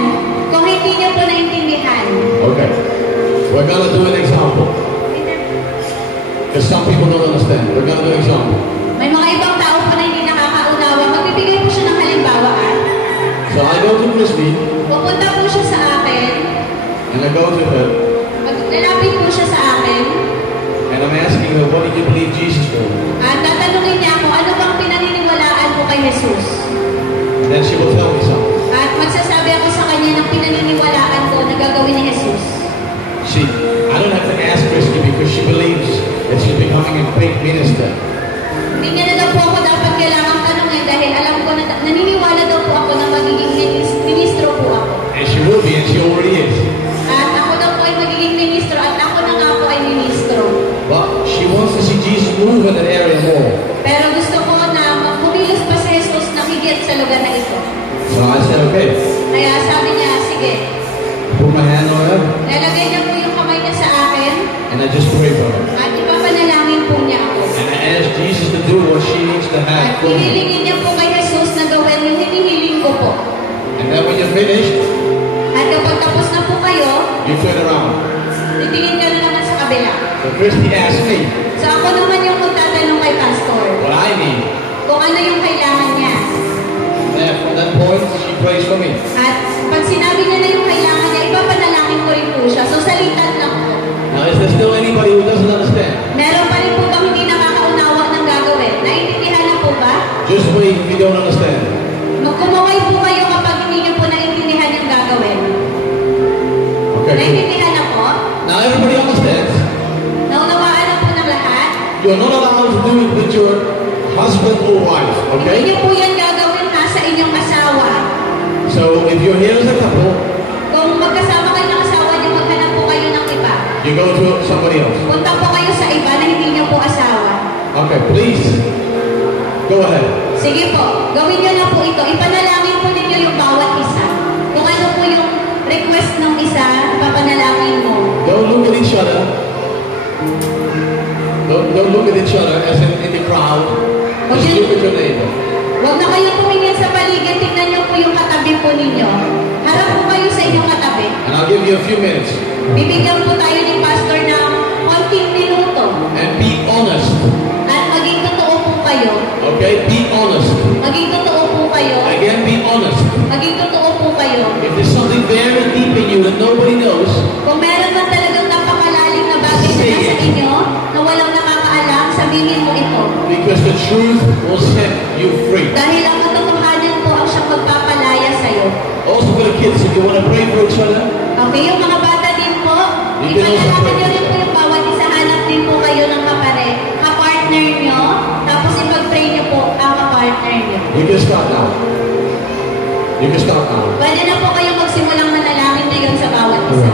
Kung hindi niyo po naintindihan. Okay. We're gonna do an example. Because some people don't understand. We're gonna do an example. May mga ibang tao po na hindi nakakaunawa. Magbibigay po siya ng halimbawa. So I go to Christy Pupunta po siya sa akin. and I go to her Maglalapit po siya sa akin. and I'm asking her, what did you believe Jesus for? At tatanungin niya ako, ano bang pinaniniwalaan po kay Jesus? And then she will tell me something. At magsasabi ako sa kanya ng pinaniniwalaan ko na gagawin ni Jesus. See, I don't have to ask Christy because she believes that she's becoming a great minister. Hindi niya na daw po ako dapat kailangang tanongin dahil alam ko na naniniwala daw po ako na magiging ministro po ako. And she will be, and she already is. At ako daw po ay magiging ministro at ako na nga po ay ministro. But she wants to see Jesus move in that area more. Pero gusto ko na kumilos pa si Jesus na higit sa lugar na ito. So I said, okay. Kaya sabi niya, sige, Put my hand on her lalagay niya po yung kamay niya sa akin and I just pray for her. at ipapanalangin po niya ako. And I ask Jesus to do what she needs to At have for me. hinilingin niya po kay Jesus na gawin yung hinihiling ko po. And then when you're finished, At kapag tapos na po kayo, you turn around. titingin ka na naman sa kabila. So Christy asked me So ako naman yung magtatanong kay Pastor what I need. kung ano yung kailangan niya. And from that point, she prays for me. At anybody who doesn't understand? Meron pa rin po bang hindi nakakaunawa ng gagawin? Naintindihan na po ba? Just wait if you don't understand. Magkumaway po kayo kapag hindi niyo po naintindihan yung gagawin. Okay. Naintindihan na po? Now everybody understands. Naunawaan na po ng lahat? You're not allowed to do it with your husband or wife, Hindi okay? niyo po yan gagawin ha sa inyong asawa. So if you're here as a couple, Kung magkasama kayo ng asawa niyo, maghanap po kayo ng iba. you go to somebody else. Punta po kayo sa iba na hindi niyo po asawa. Okay, please. Go ahead. Sige po, gawin niyo na po ito. Ipanalangin po ninyo yung bawat isa. Kung ano po yung request ng isa, ipapanalangin mo. Don't look at each other. Don't look at each other as in the crowd. Just look at your neighbor. Huwag na kayo tumingin sa paligid, tingnan niyo po yung katabi po ninyo. Harap po kayo sa inyong katabi. And I'll give you a few minutes. Bibigyan po tayo ni Pastor ng konting minuto. And be honest. At maging totoo po kayo. Okay? Be honest. Maging totoo po kayo. Again, be honest. Maging totoo po kayo. If there's something very deep in you that nobody knows, Kung meron man talagang napakalalim na bagay na Say nasa it. inyo, na walang nakakaalam, sabihin mo ito. because the truth will set you free. Dahil ang katotohanan po ang siyang magpapalaya sa'yo. Also for the kids, if you want to pray for each other, Okay, yung mga bata din po, You can also ipanalangin pray. nyo rin po yung bawat isa, hanap din po kayo ng kapartner nyo, tapos ipag-pray nyo po ang kapartner nyo. you can start now. You can start now. Pwede na po kayong magsimulang manalangin ngayon sa bawat isa.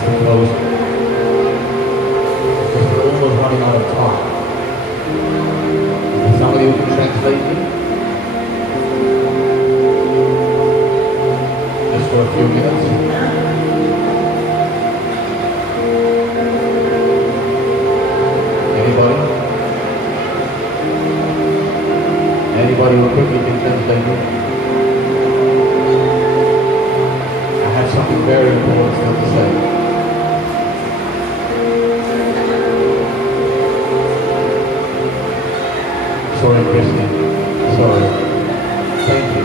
has to close because we're almost running out of time. Is somebody who can translate me? Just for a few minutes. Anybody? Anybody who quickly can translate me? I have something very important still to say. Sorry, Christian. Sorry. Thank you.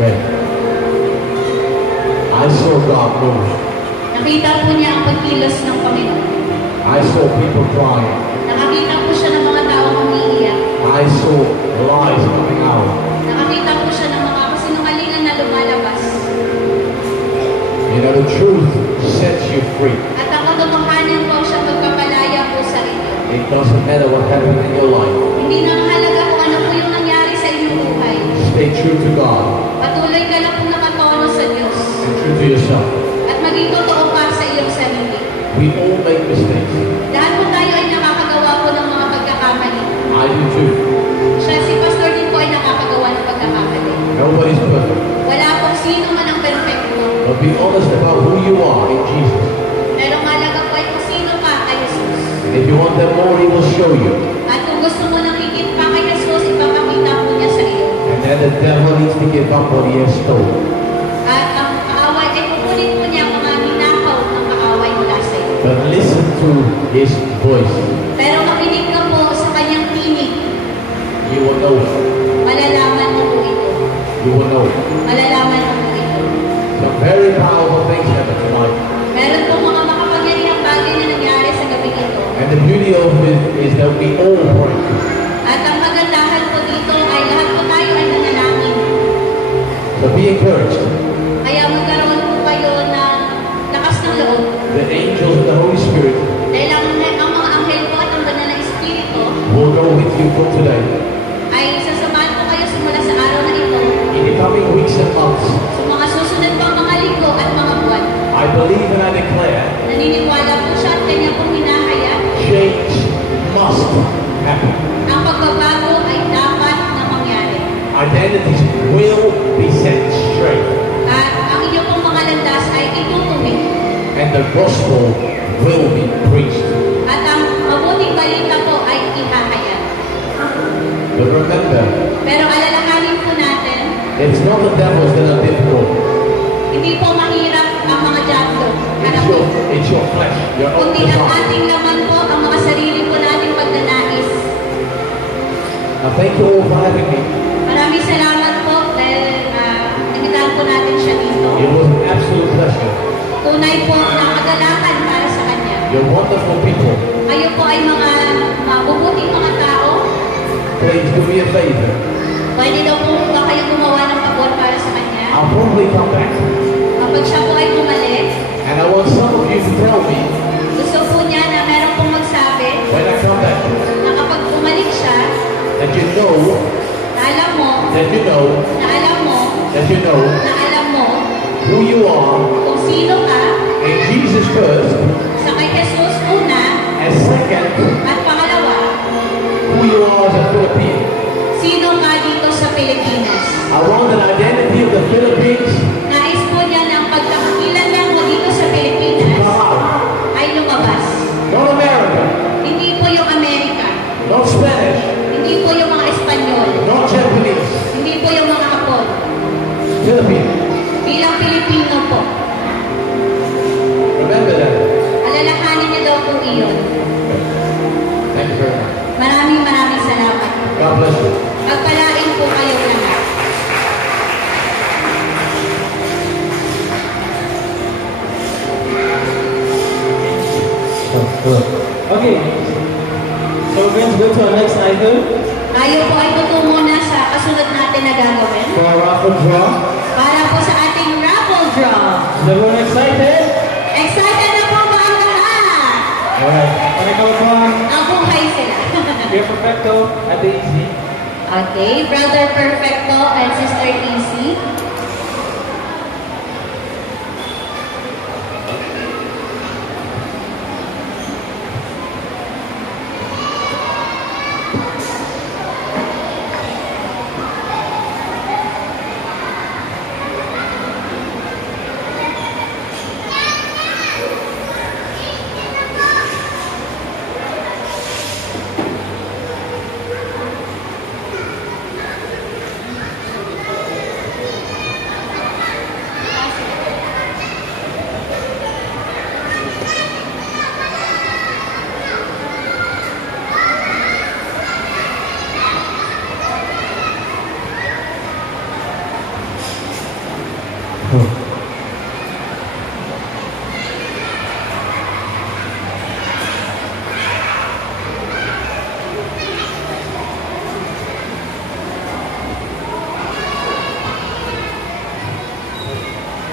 Okay. I saw God move. Nakita po niya ang pagkilos ng Panginoon. I saw people crying. Nakakita po siya ng mga taong umiiyak. I saw lies coming out. Nakakita po siya ng mga kasinungalingan na lumalabas. You know, the truth sets you free. At ang katotohanan po siya magpapalaya po sa inyo. It doesn't matter what happened in your life. Hindi na mahalaga kung ano po yung nangyari sa inyong buhay. Stay true to God Patuloy ka lang po nakatono sa Diyos. and true to yourself. At maging totoo pa sa iyong sarili. We all make mistakes. Lahat po tayo ay nakakagawa po ng mga pagkakamali. I do too. Siya, si Pastor din po ay nakakagawa ng pagkakamali. Nobody's perfect. Wala pong sino man ang perfecto. But be honest about who you are in Jesus. Pero mahalaga po ay kung sino ka kay Jesus. And if you want them more, He will show you. At kung gusto mo ng higit pa kay Jesus, ipapakita po niya sa iyo. And then the devil needs to give up what he has stolen. At ang kaaway ay kukunin po niya ang mga ninakaw ng kaaway mula sa iyo. But listen to His voice. Pero makinig ka po sa kanyang tinig. You will know it. Malalaman mo po ito. You will know it. Malalaman mo po ito. Some very powerful things happen tonight. Meron po mga makapangyarihang bagay na nangyari sa gabi ito. And the beauty of it is that we all pray. At ang magandahan po dito ay lahat po tayo ay nanalangin. So be encouraged. Kaya magkaroon po kayo ng lakas ng loob. The angels and the Holy Spirit Dahil ang mga anghel po at ang banal na Espiritu will go with you from today. ay sasamahan po kayo simula sa araw na ito. In the coming weeks and months, Sa mga susunod pang mga linggo at mga buwan. I believe and I declare Naniniwala po siya at kanya pong hinahayag. change must happen. Ang pagbabago ay dapat na mangyari. Identities will be set straight. At ang inyong pong mga landas ay itutuwid. And the gospel will be preached. At ang mabuting balita po ay ihahayag. But remember, Pero alalahanin po natin, it's not the devils that are difficult. hindi po mahirap ang mga diablo. It's your flesh, your own Kundi ang desire. ating laman po, ang mga sarili po nating pagnanais. Now thank you all for having me. Maraming salamat po dahil inimitahan po natin siya dito. It was an absolute pleasure. Tunay po na kagalakan para sa kanya. You're wonderful people. Kayo po ay mga mabubuting mga tao. Please do me a favor. Pwede daw po ba kayo gumawa ng pabor para sa kanya? I'll probably come back. Kapag siya po ay bumalik, And I want some of you to tell me gusto po niya na meron pong magsabi when I come back na kapag bumalik siya, that you know, na alam mo, that you know, na alam mo, that you know na alam mo who you are kung sino ka, in Jesus first, sa kay Jesus una, and second, at pangalawa, who you are as a Filipino. sino ka dito sa Pilipinas. I want an identity of the Philippines Nais po niya na ang pagkakakilanlan mo dito sa Pilipinas come out. ay lumabas. Not America, Hindi po yung Amerika, not Spanish, hindi po yung mga Espanyol, not Japanese, hindi po yung mga Hapon. Filipino. Bilang Pilipino po, Remember that. alalahanin niyo daw po iyon. Thank you very much. Maraming salamat. God bless you. Pagpalain po kayo lahat. Okay. So we're going to go to our next item Tayo po ay tutungo na sa kasunod natin na gagawin for our raffle draw. para po sa ating raffle draw. Is everyone excited? Excited na po ba ang lahat? Alright. When I come upon Ang buhay sila. Pierre Perfecto at the Easy. Okay, Brother Perfecto and Sister Easy.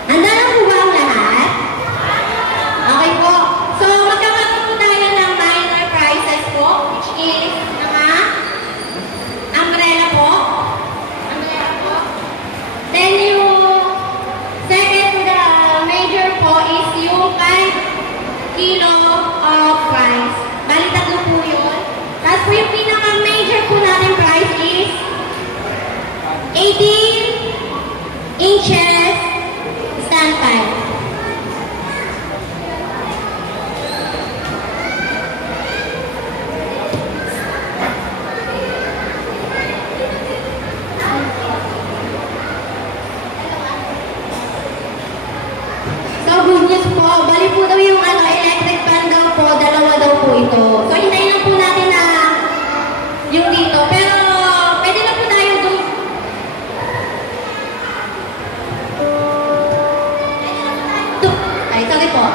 Handa na po ba ang lahat? Okay po. So, magkakaroon po tayo ng minor prizes po, which is mga umbrella po. Umbrella po. Then yung second major po is yung 5 kilo of rice. Bali, tatlo po yun. Tapos po yung pinaka-major po natin prize is 18 inches standby. So, good news po. Bali po daw yung electric fan daw po. Dalawa daw po ito. So, hintayin lang po natin na yung dito. Pero, pwede na po tayo dun. Ay, sorry po.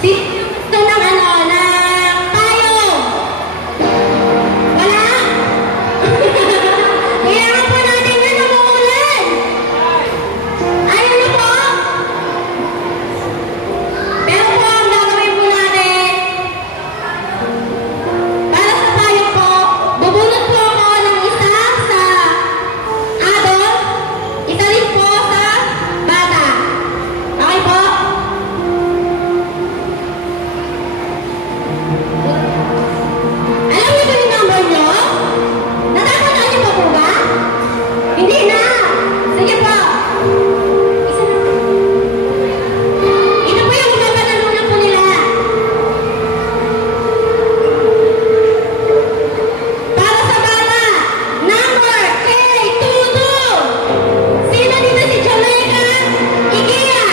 Sino gusto ng ng payong? Wala? Kailangan po natin na umuulan. Ayaw niyo po? Pero po, ang gagawin po natin, para sa payo po, bubunot po ako ng isa sa adult, isa rin po sa bata. Okay po? Alam niyo ba yung number niyo? Natatandaan niyo pa po ba? Hindi na! Sige po! Isa na. Ito po yung pinapanalunan po nila. Para sa bata, number K22. Sino dito si Jamaica Igia?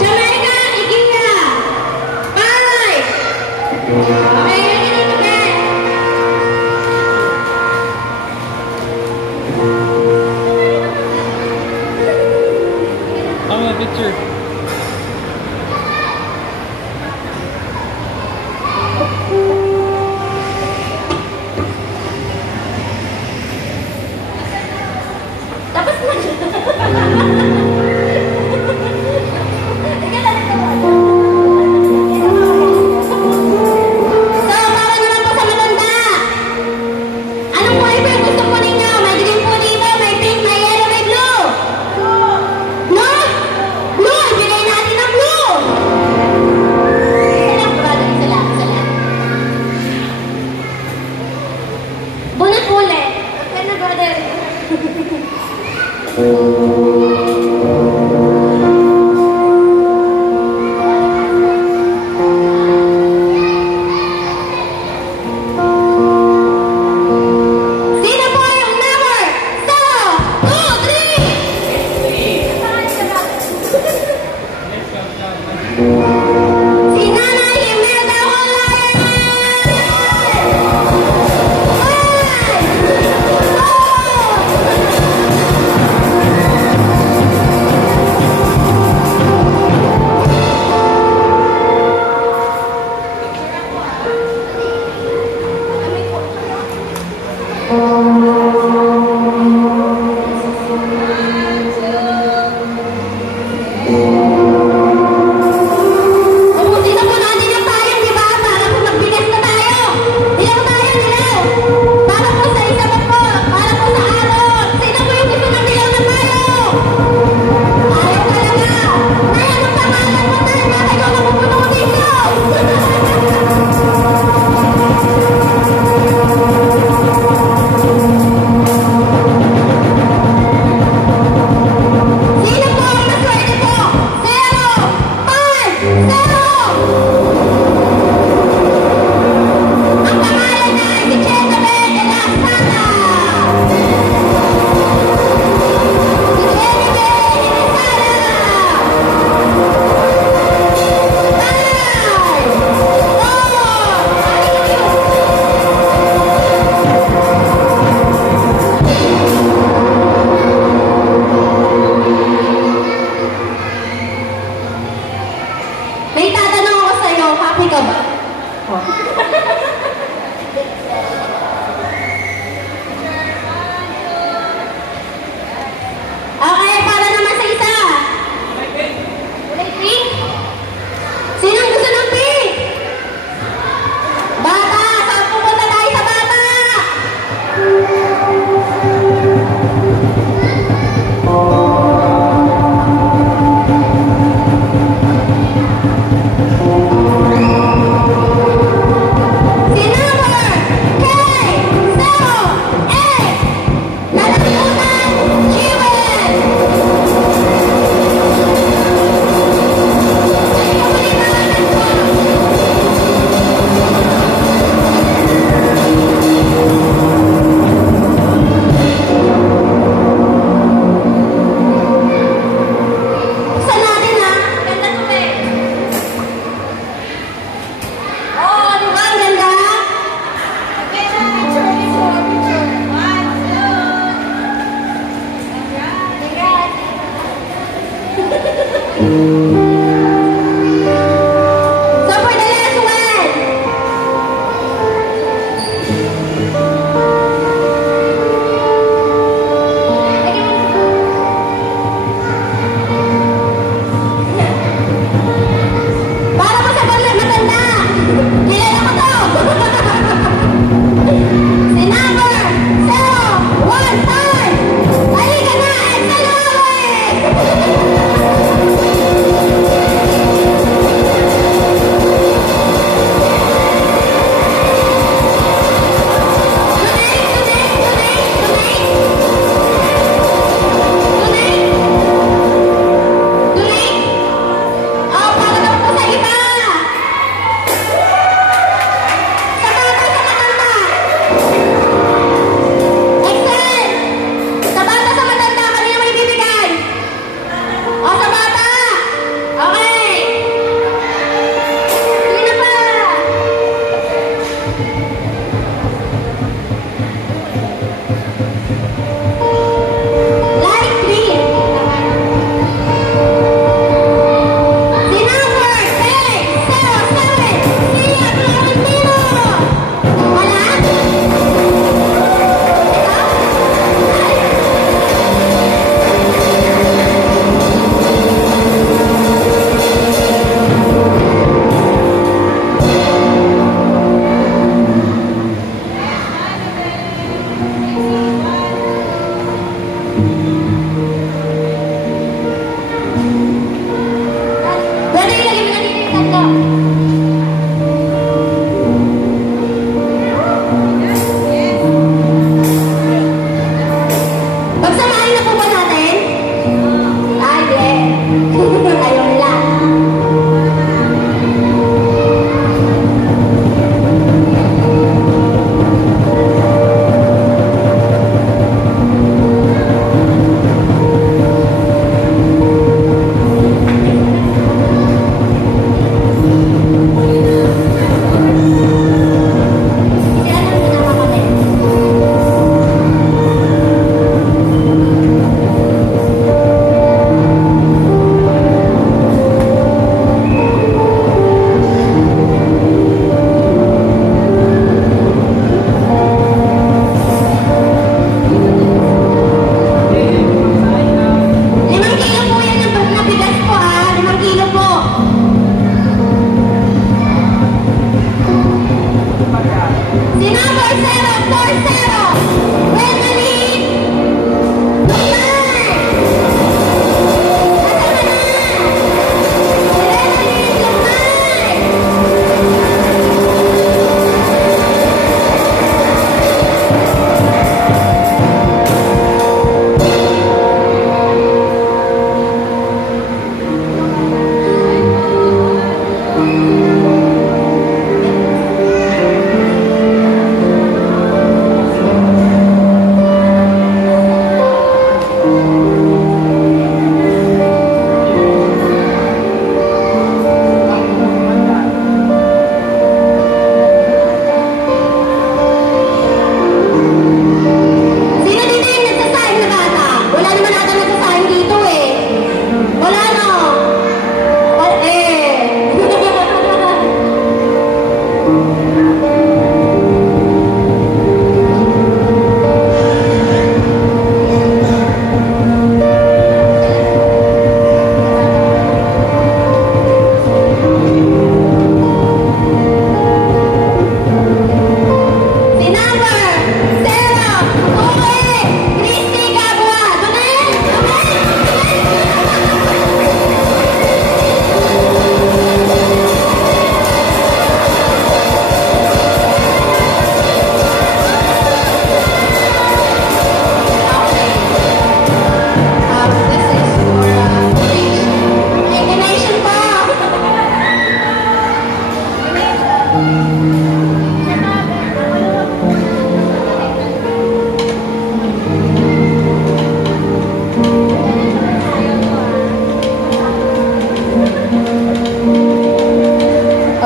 Jamaica Igia. Bye! Okay, ready to get. Ang picture. Tapos na siya. Teka lang ito. So, para naman po sa matanda. Anong kulay po yung gusto po ninyo? May green po dito, may pink, may yellow, may blue. No? Blue, ka ba? Oh. Okay, para naman sa isa. Kulay pink? Sinong gusto ng pink? Bata! Saan pupunta tayo sa bata?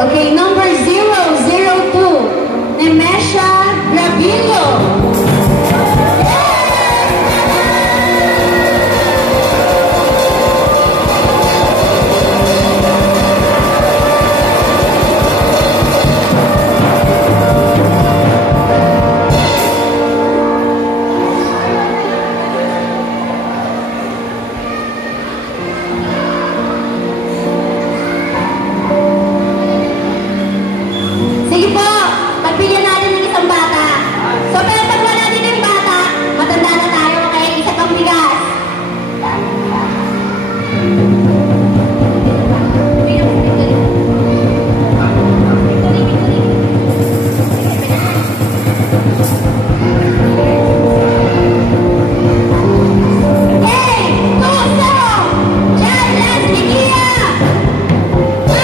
Okay, number 002, Nemesha Gravillo. Sige po, pagbigyan natin ng isang bata. So, pero pag wala din yung bata, matanda na tayo, kaya isa pang bigas. Hey! Tuso! John Leslie Gia! 5! 4!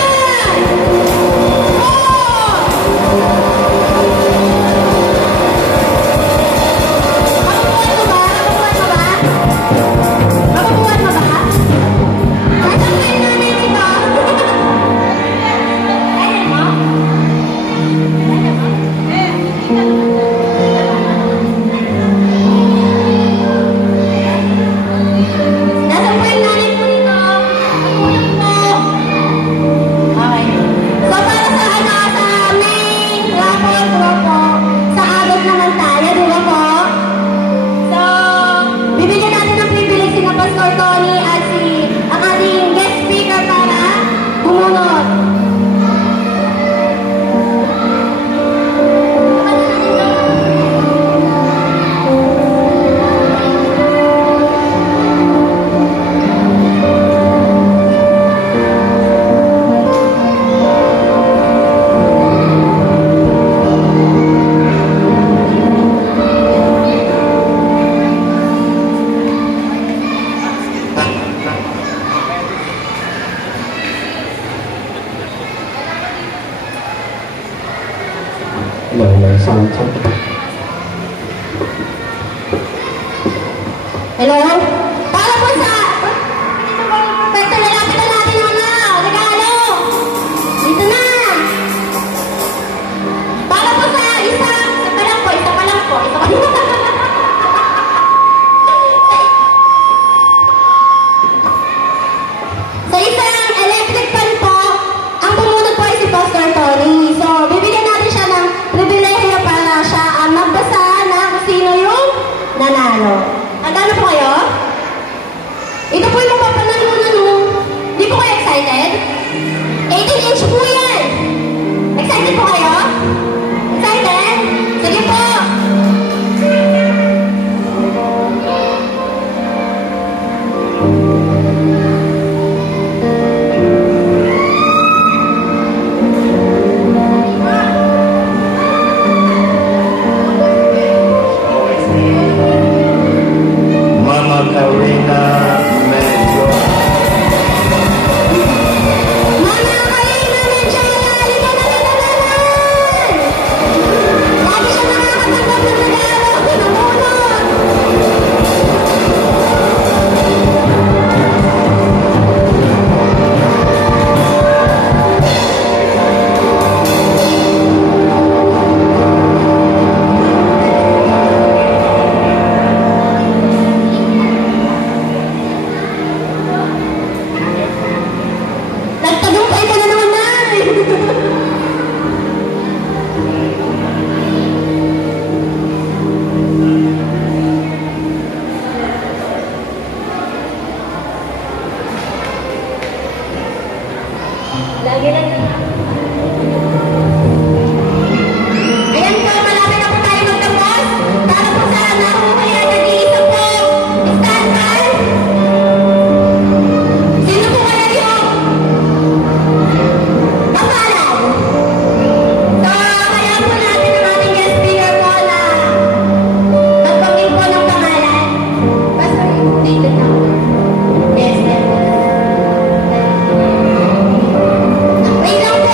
Mapupuan mo ba? Nasaan kayo namin dito? Kaya mo? Kaya mo? Nasaan po yung nanay po dito? Mapupuan po. Okay. So, para sa sa main raffle draw po, sa abot naman tayo, di ba po? So, bibigyan natin ng privilege si Pastor Tony at ang ating guest speaker para bumunot. Hello? Para po sa... Pwede lalapit na natin yung regalo. Dito na. Para po sa isa pa lang po. Sa isang electric fan po, ang pumunod po ay si Pastor Tony. So, bibigyan natin siya ng pribilehyo para siya ang magbasa ng kung sino yung nanalo. Handa po kayo? Ito po yung mapapanalunan mo. Di po kayo excited? 18-inch po yan. Excited po kayo? Excited? Sige po. Mama Karina Medyo. Mama Karina Menchela, halika na nanananan! Lagi siya nakakatanggap ng regalo. Pinunod! Nagtagumpay ka na naman na! Lagi lang na. Ayan po, malapit na po tayo magtapos. Para po sa nakukuya, nag-iisa po. Standby. Sino po kaya yung pangalan? So, kaya po natin ang ating guest speaker po na magpangin po ng pangalan. Basta yung date na po. Yes, ma'am. Wait lang po.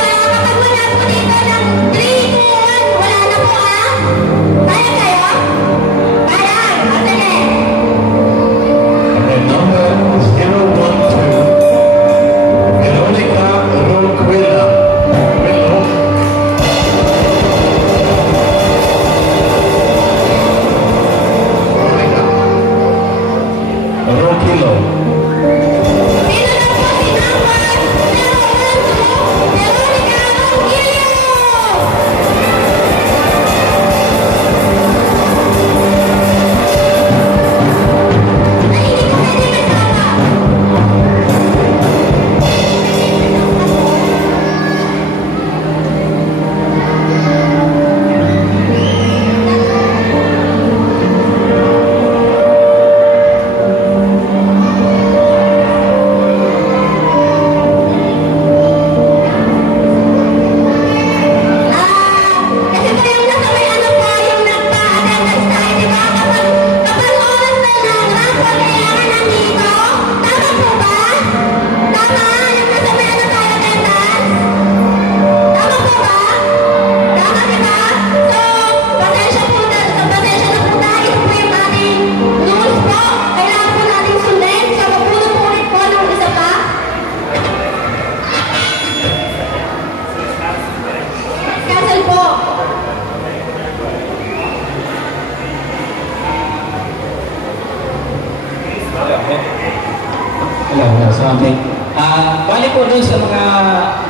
Bali po doon sa mga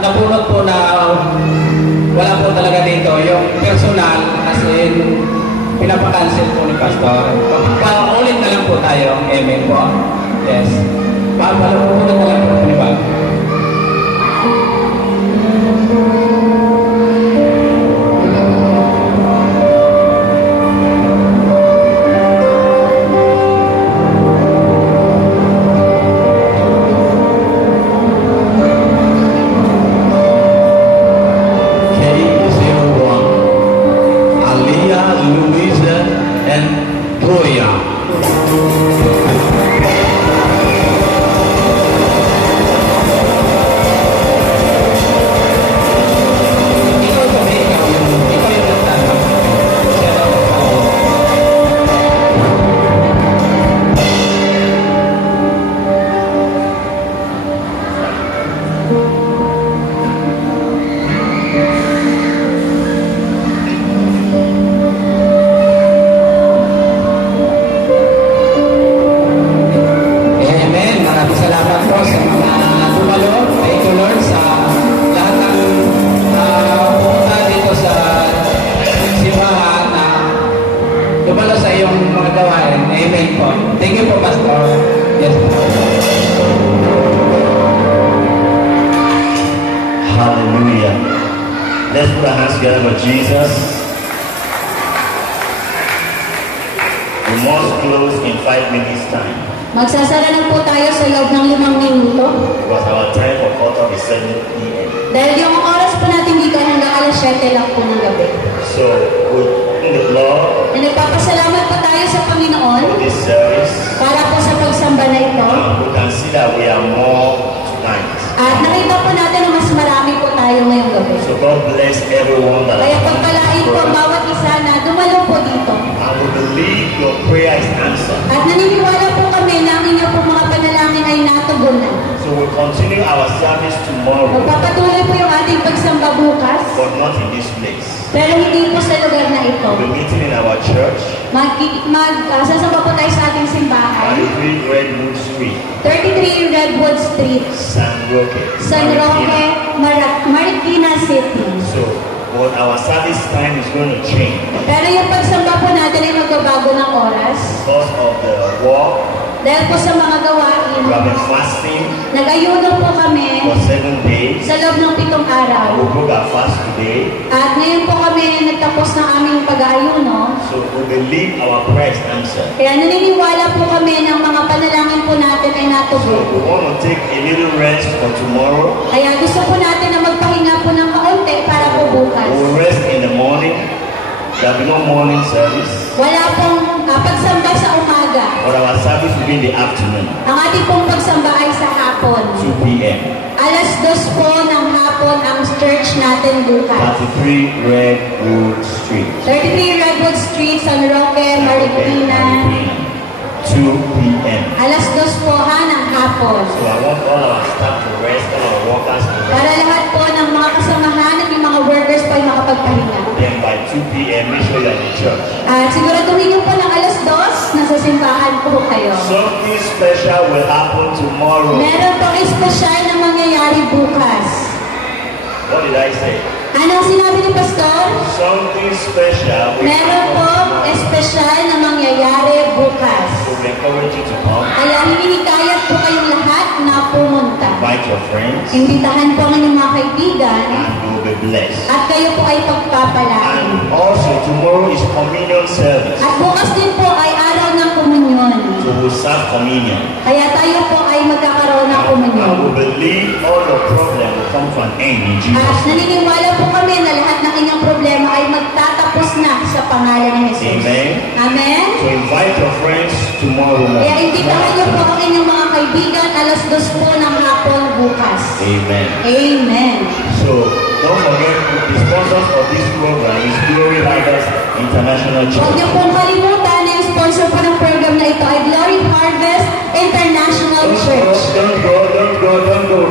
napunot po na wala po talaga dito, yung personal, as in, pinapakancel po ni Pastor. Pa-ulit na lang po tayo, amen po. Yes. Pa-ulit na lang po, di ba? Let's put our hands together for Jesus. We must close in 5 minutes time. Magsasara na po tayo sa loob ng 5 minuto. Because our time for quarter is 7 p.m. Dahil yung oras po natin dito hanggang alas 7 lang po ng gabi. So, we thank the Lord Nagpapasalamat po tayo sa Panginoon for this service. para po sa pagsamba na ito. We can see that we are more tonight. At nakita po natin na mas marami po tayo ngayong gabi. So God bless everyone that Kaya pagpalain po ang bawat isa na dumalo po dito. and we believe your prayer is answered. At naniniwala po kami na ang inyong po mga panalangin ay natugunan. So we'll continue our service tomorrow, Magpapatuloy po yung ating pagsamba bukas, but not in this place. pero hindi po sa lugar na ito. We'll be meeting in our church, Sasamba po tayo sa ating simbahan. 33 Redwood Street, 33 Redwood Street, San Roque. San Roque, Marikina City. So, but our service time is going to change Pero yung pagsamba po natin ay magbabago ng oras. because of the war. Dahil po sa mga gawain, We have been fasting nag-ayuno po kami for 7 days. sa loob ng 7 araw. We broke our fast today. At ngayon po kami nagtapos ng aming pag-aayuno. So we believe our prayer is answered. Kaya naniniwala po kami ng mga panalangin po natin ay So natugon. we want to take a little rest for tomorrow. Kaya gusto po natin na magpahinga po ng kaunti para po bukas. We will rest in the morning. There will be no morning service, Wala pong pagsamba sa umaga. but our service will be in the afternoon, Ang ating pong pagsamba ay sa hapon. 2 p.m. Alas 2 po ng hapon ang church natin bukas. 33 Redwood Street. 33 Redwood Street, San Roque, Marikina. 2 p.m. Alas 2 po ha ng hapon. So I want all our staff to rest, all our workers to rest. Para lahat po ng mga kasamahan at yung mga workers po ay makapagpahinga. Then by 2 p.m. make sure you're in the church. At siguraduhin niyo po ng alas 2, nasa simbahan po kayo. Something special will happen tomorrow. Meron pong espesyal na mangyayari bukas. What did I say? Anong sinabi ni Pastor? Something special will Meron happen pong tomorrow. espesyal na mangyayari bukas. So we encourage you to come. Kaya hinikayat po kayong lahat na pumunta. Invite your friends Imbitahan po ang inyong mga kaibigan and you will be blessed. at kayo po ay pagpapalain. And also tomorrow is communion service. At bukas din po ay araw ng komunyon. So we'll serve communion. Kaya tayo po ay magkakaroon ng And komunyon. we believe all your problem will come to an end in Jesus' At name. naniniwala po kami na lahat ng inyong problema ay magtatapos na sa pangalan ni Jesus. Amen. Amen? So invite your friends tomorrow Kaya morning. imbitahan niyo po ang inyong mga kaibigan alas 2 po ng hapon bukas. Amen. Amen. So don't forget the sponsors of this program is Glory Riders International Huwag Church. niyo pong kalimutan na yung sponsor po ng program na ito ay Glory Harvest International Church. Don't go.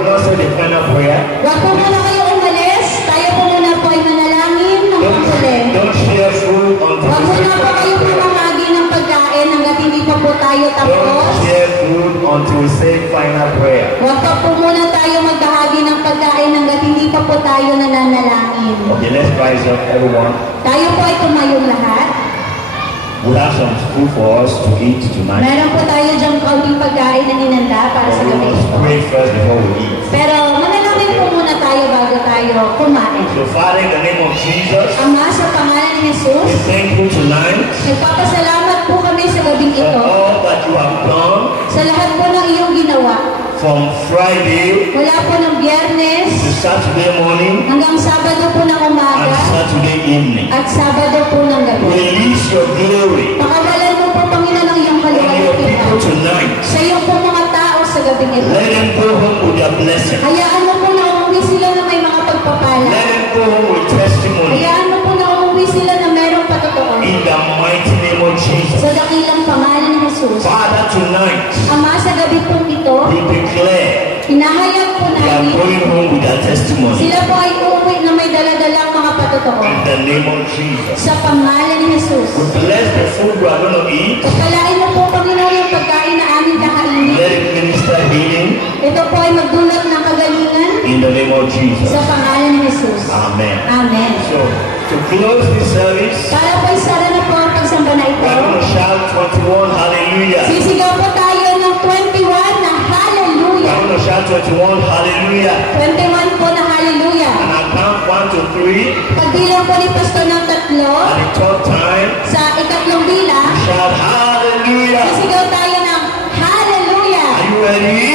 Not say the final prayer. Huwag po muna kayo umalis. Tayo po muna po ay manalangin ng pagkulit. Don't share food until Huwag muna po kayo pumamagi ng pagkain hanggat hindi pa po tayo Don't tapos. share food until we say final prayer. Huwag pa po muna tayo food for us to eat tonight. Meron po tayo diyang kaunting pagkain na ninanda para sa But we gabi must ito. pray first before we eat. Pero manalangin po muna tayo bago tayo kumain. So Father, in the name of Jesus, Ama, sa pangalan ni Jesus, we thank you tonight nagpapasalamat po kami sa gabing for ito all that you have done sa lahat po ng iyong ginawa. from Friday Mula po ng Biyernes to Saturday morning hanggang Sabado po ng and umaga Saturday evening. at Sabado po ng gabi. Release your glory Pakawalan mo po, Panginoon, ang iyong on your people kalugatan tonight. sa iyong po mga tao sa gabing ito. Let them go home with their blessing. Hayaan mo po na umuwi sila na may mga pagpapala. Let them go home with testimony. Hayaan mo po na umuwi sila na mayroong patotoo. In the mighty name of Jesus. Sa dakilang pangalan ni Jesus. Father, tonight Ama, sa gabi po ito, we declare hinahayag po they are namin going home with their testimony. sila po ay uuwi na may daladalang mga patotoo. In the name of Jesus. Sa pangalan ni Jesus. We bless the food we are going to eat. Pagkalain mo po, Panginoon, yung pagkain na aming kakainin. Let it minister healing. Ito po ay magdulot ng kagalingan In the name of Jesus. sa pangalan ni Jesus. Amen. Amen. So, to close this service, Para po isara na po ang pagsamba na we ito. are going to shout 21 hallelujah. Sisigaw po tayo ng 21 na We hallelujah. are going to shout 21 hallelujah. 21 po na hallelujah. And I count 1 to 3. Pagbilang po ni Pastor ng tatlo, At the third time, sa ikatlong bilang, shout hallelujah. sisigaw tayo ng hallelujah. Are you ready?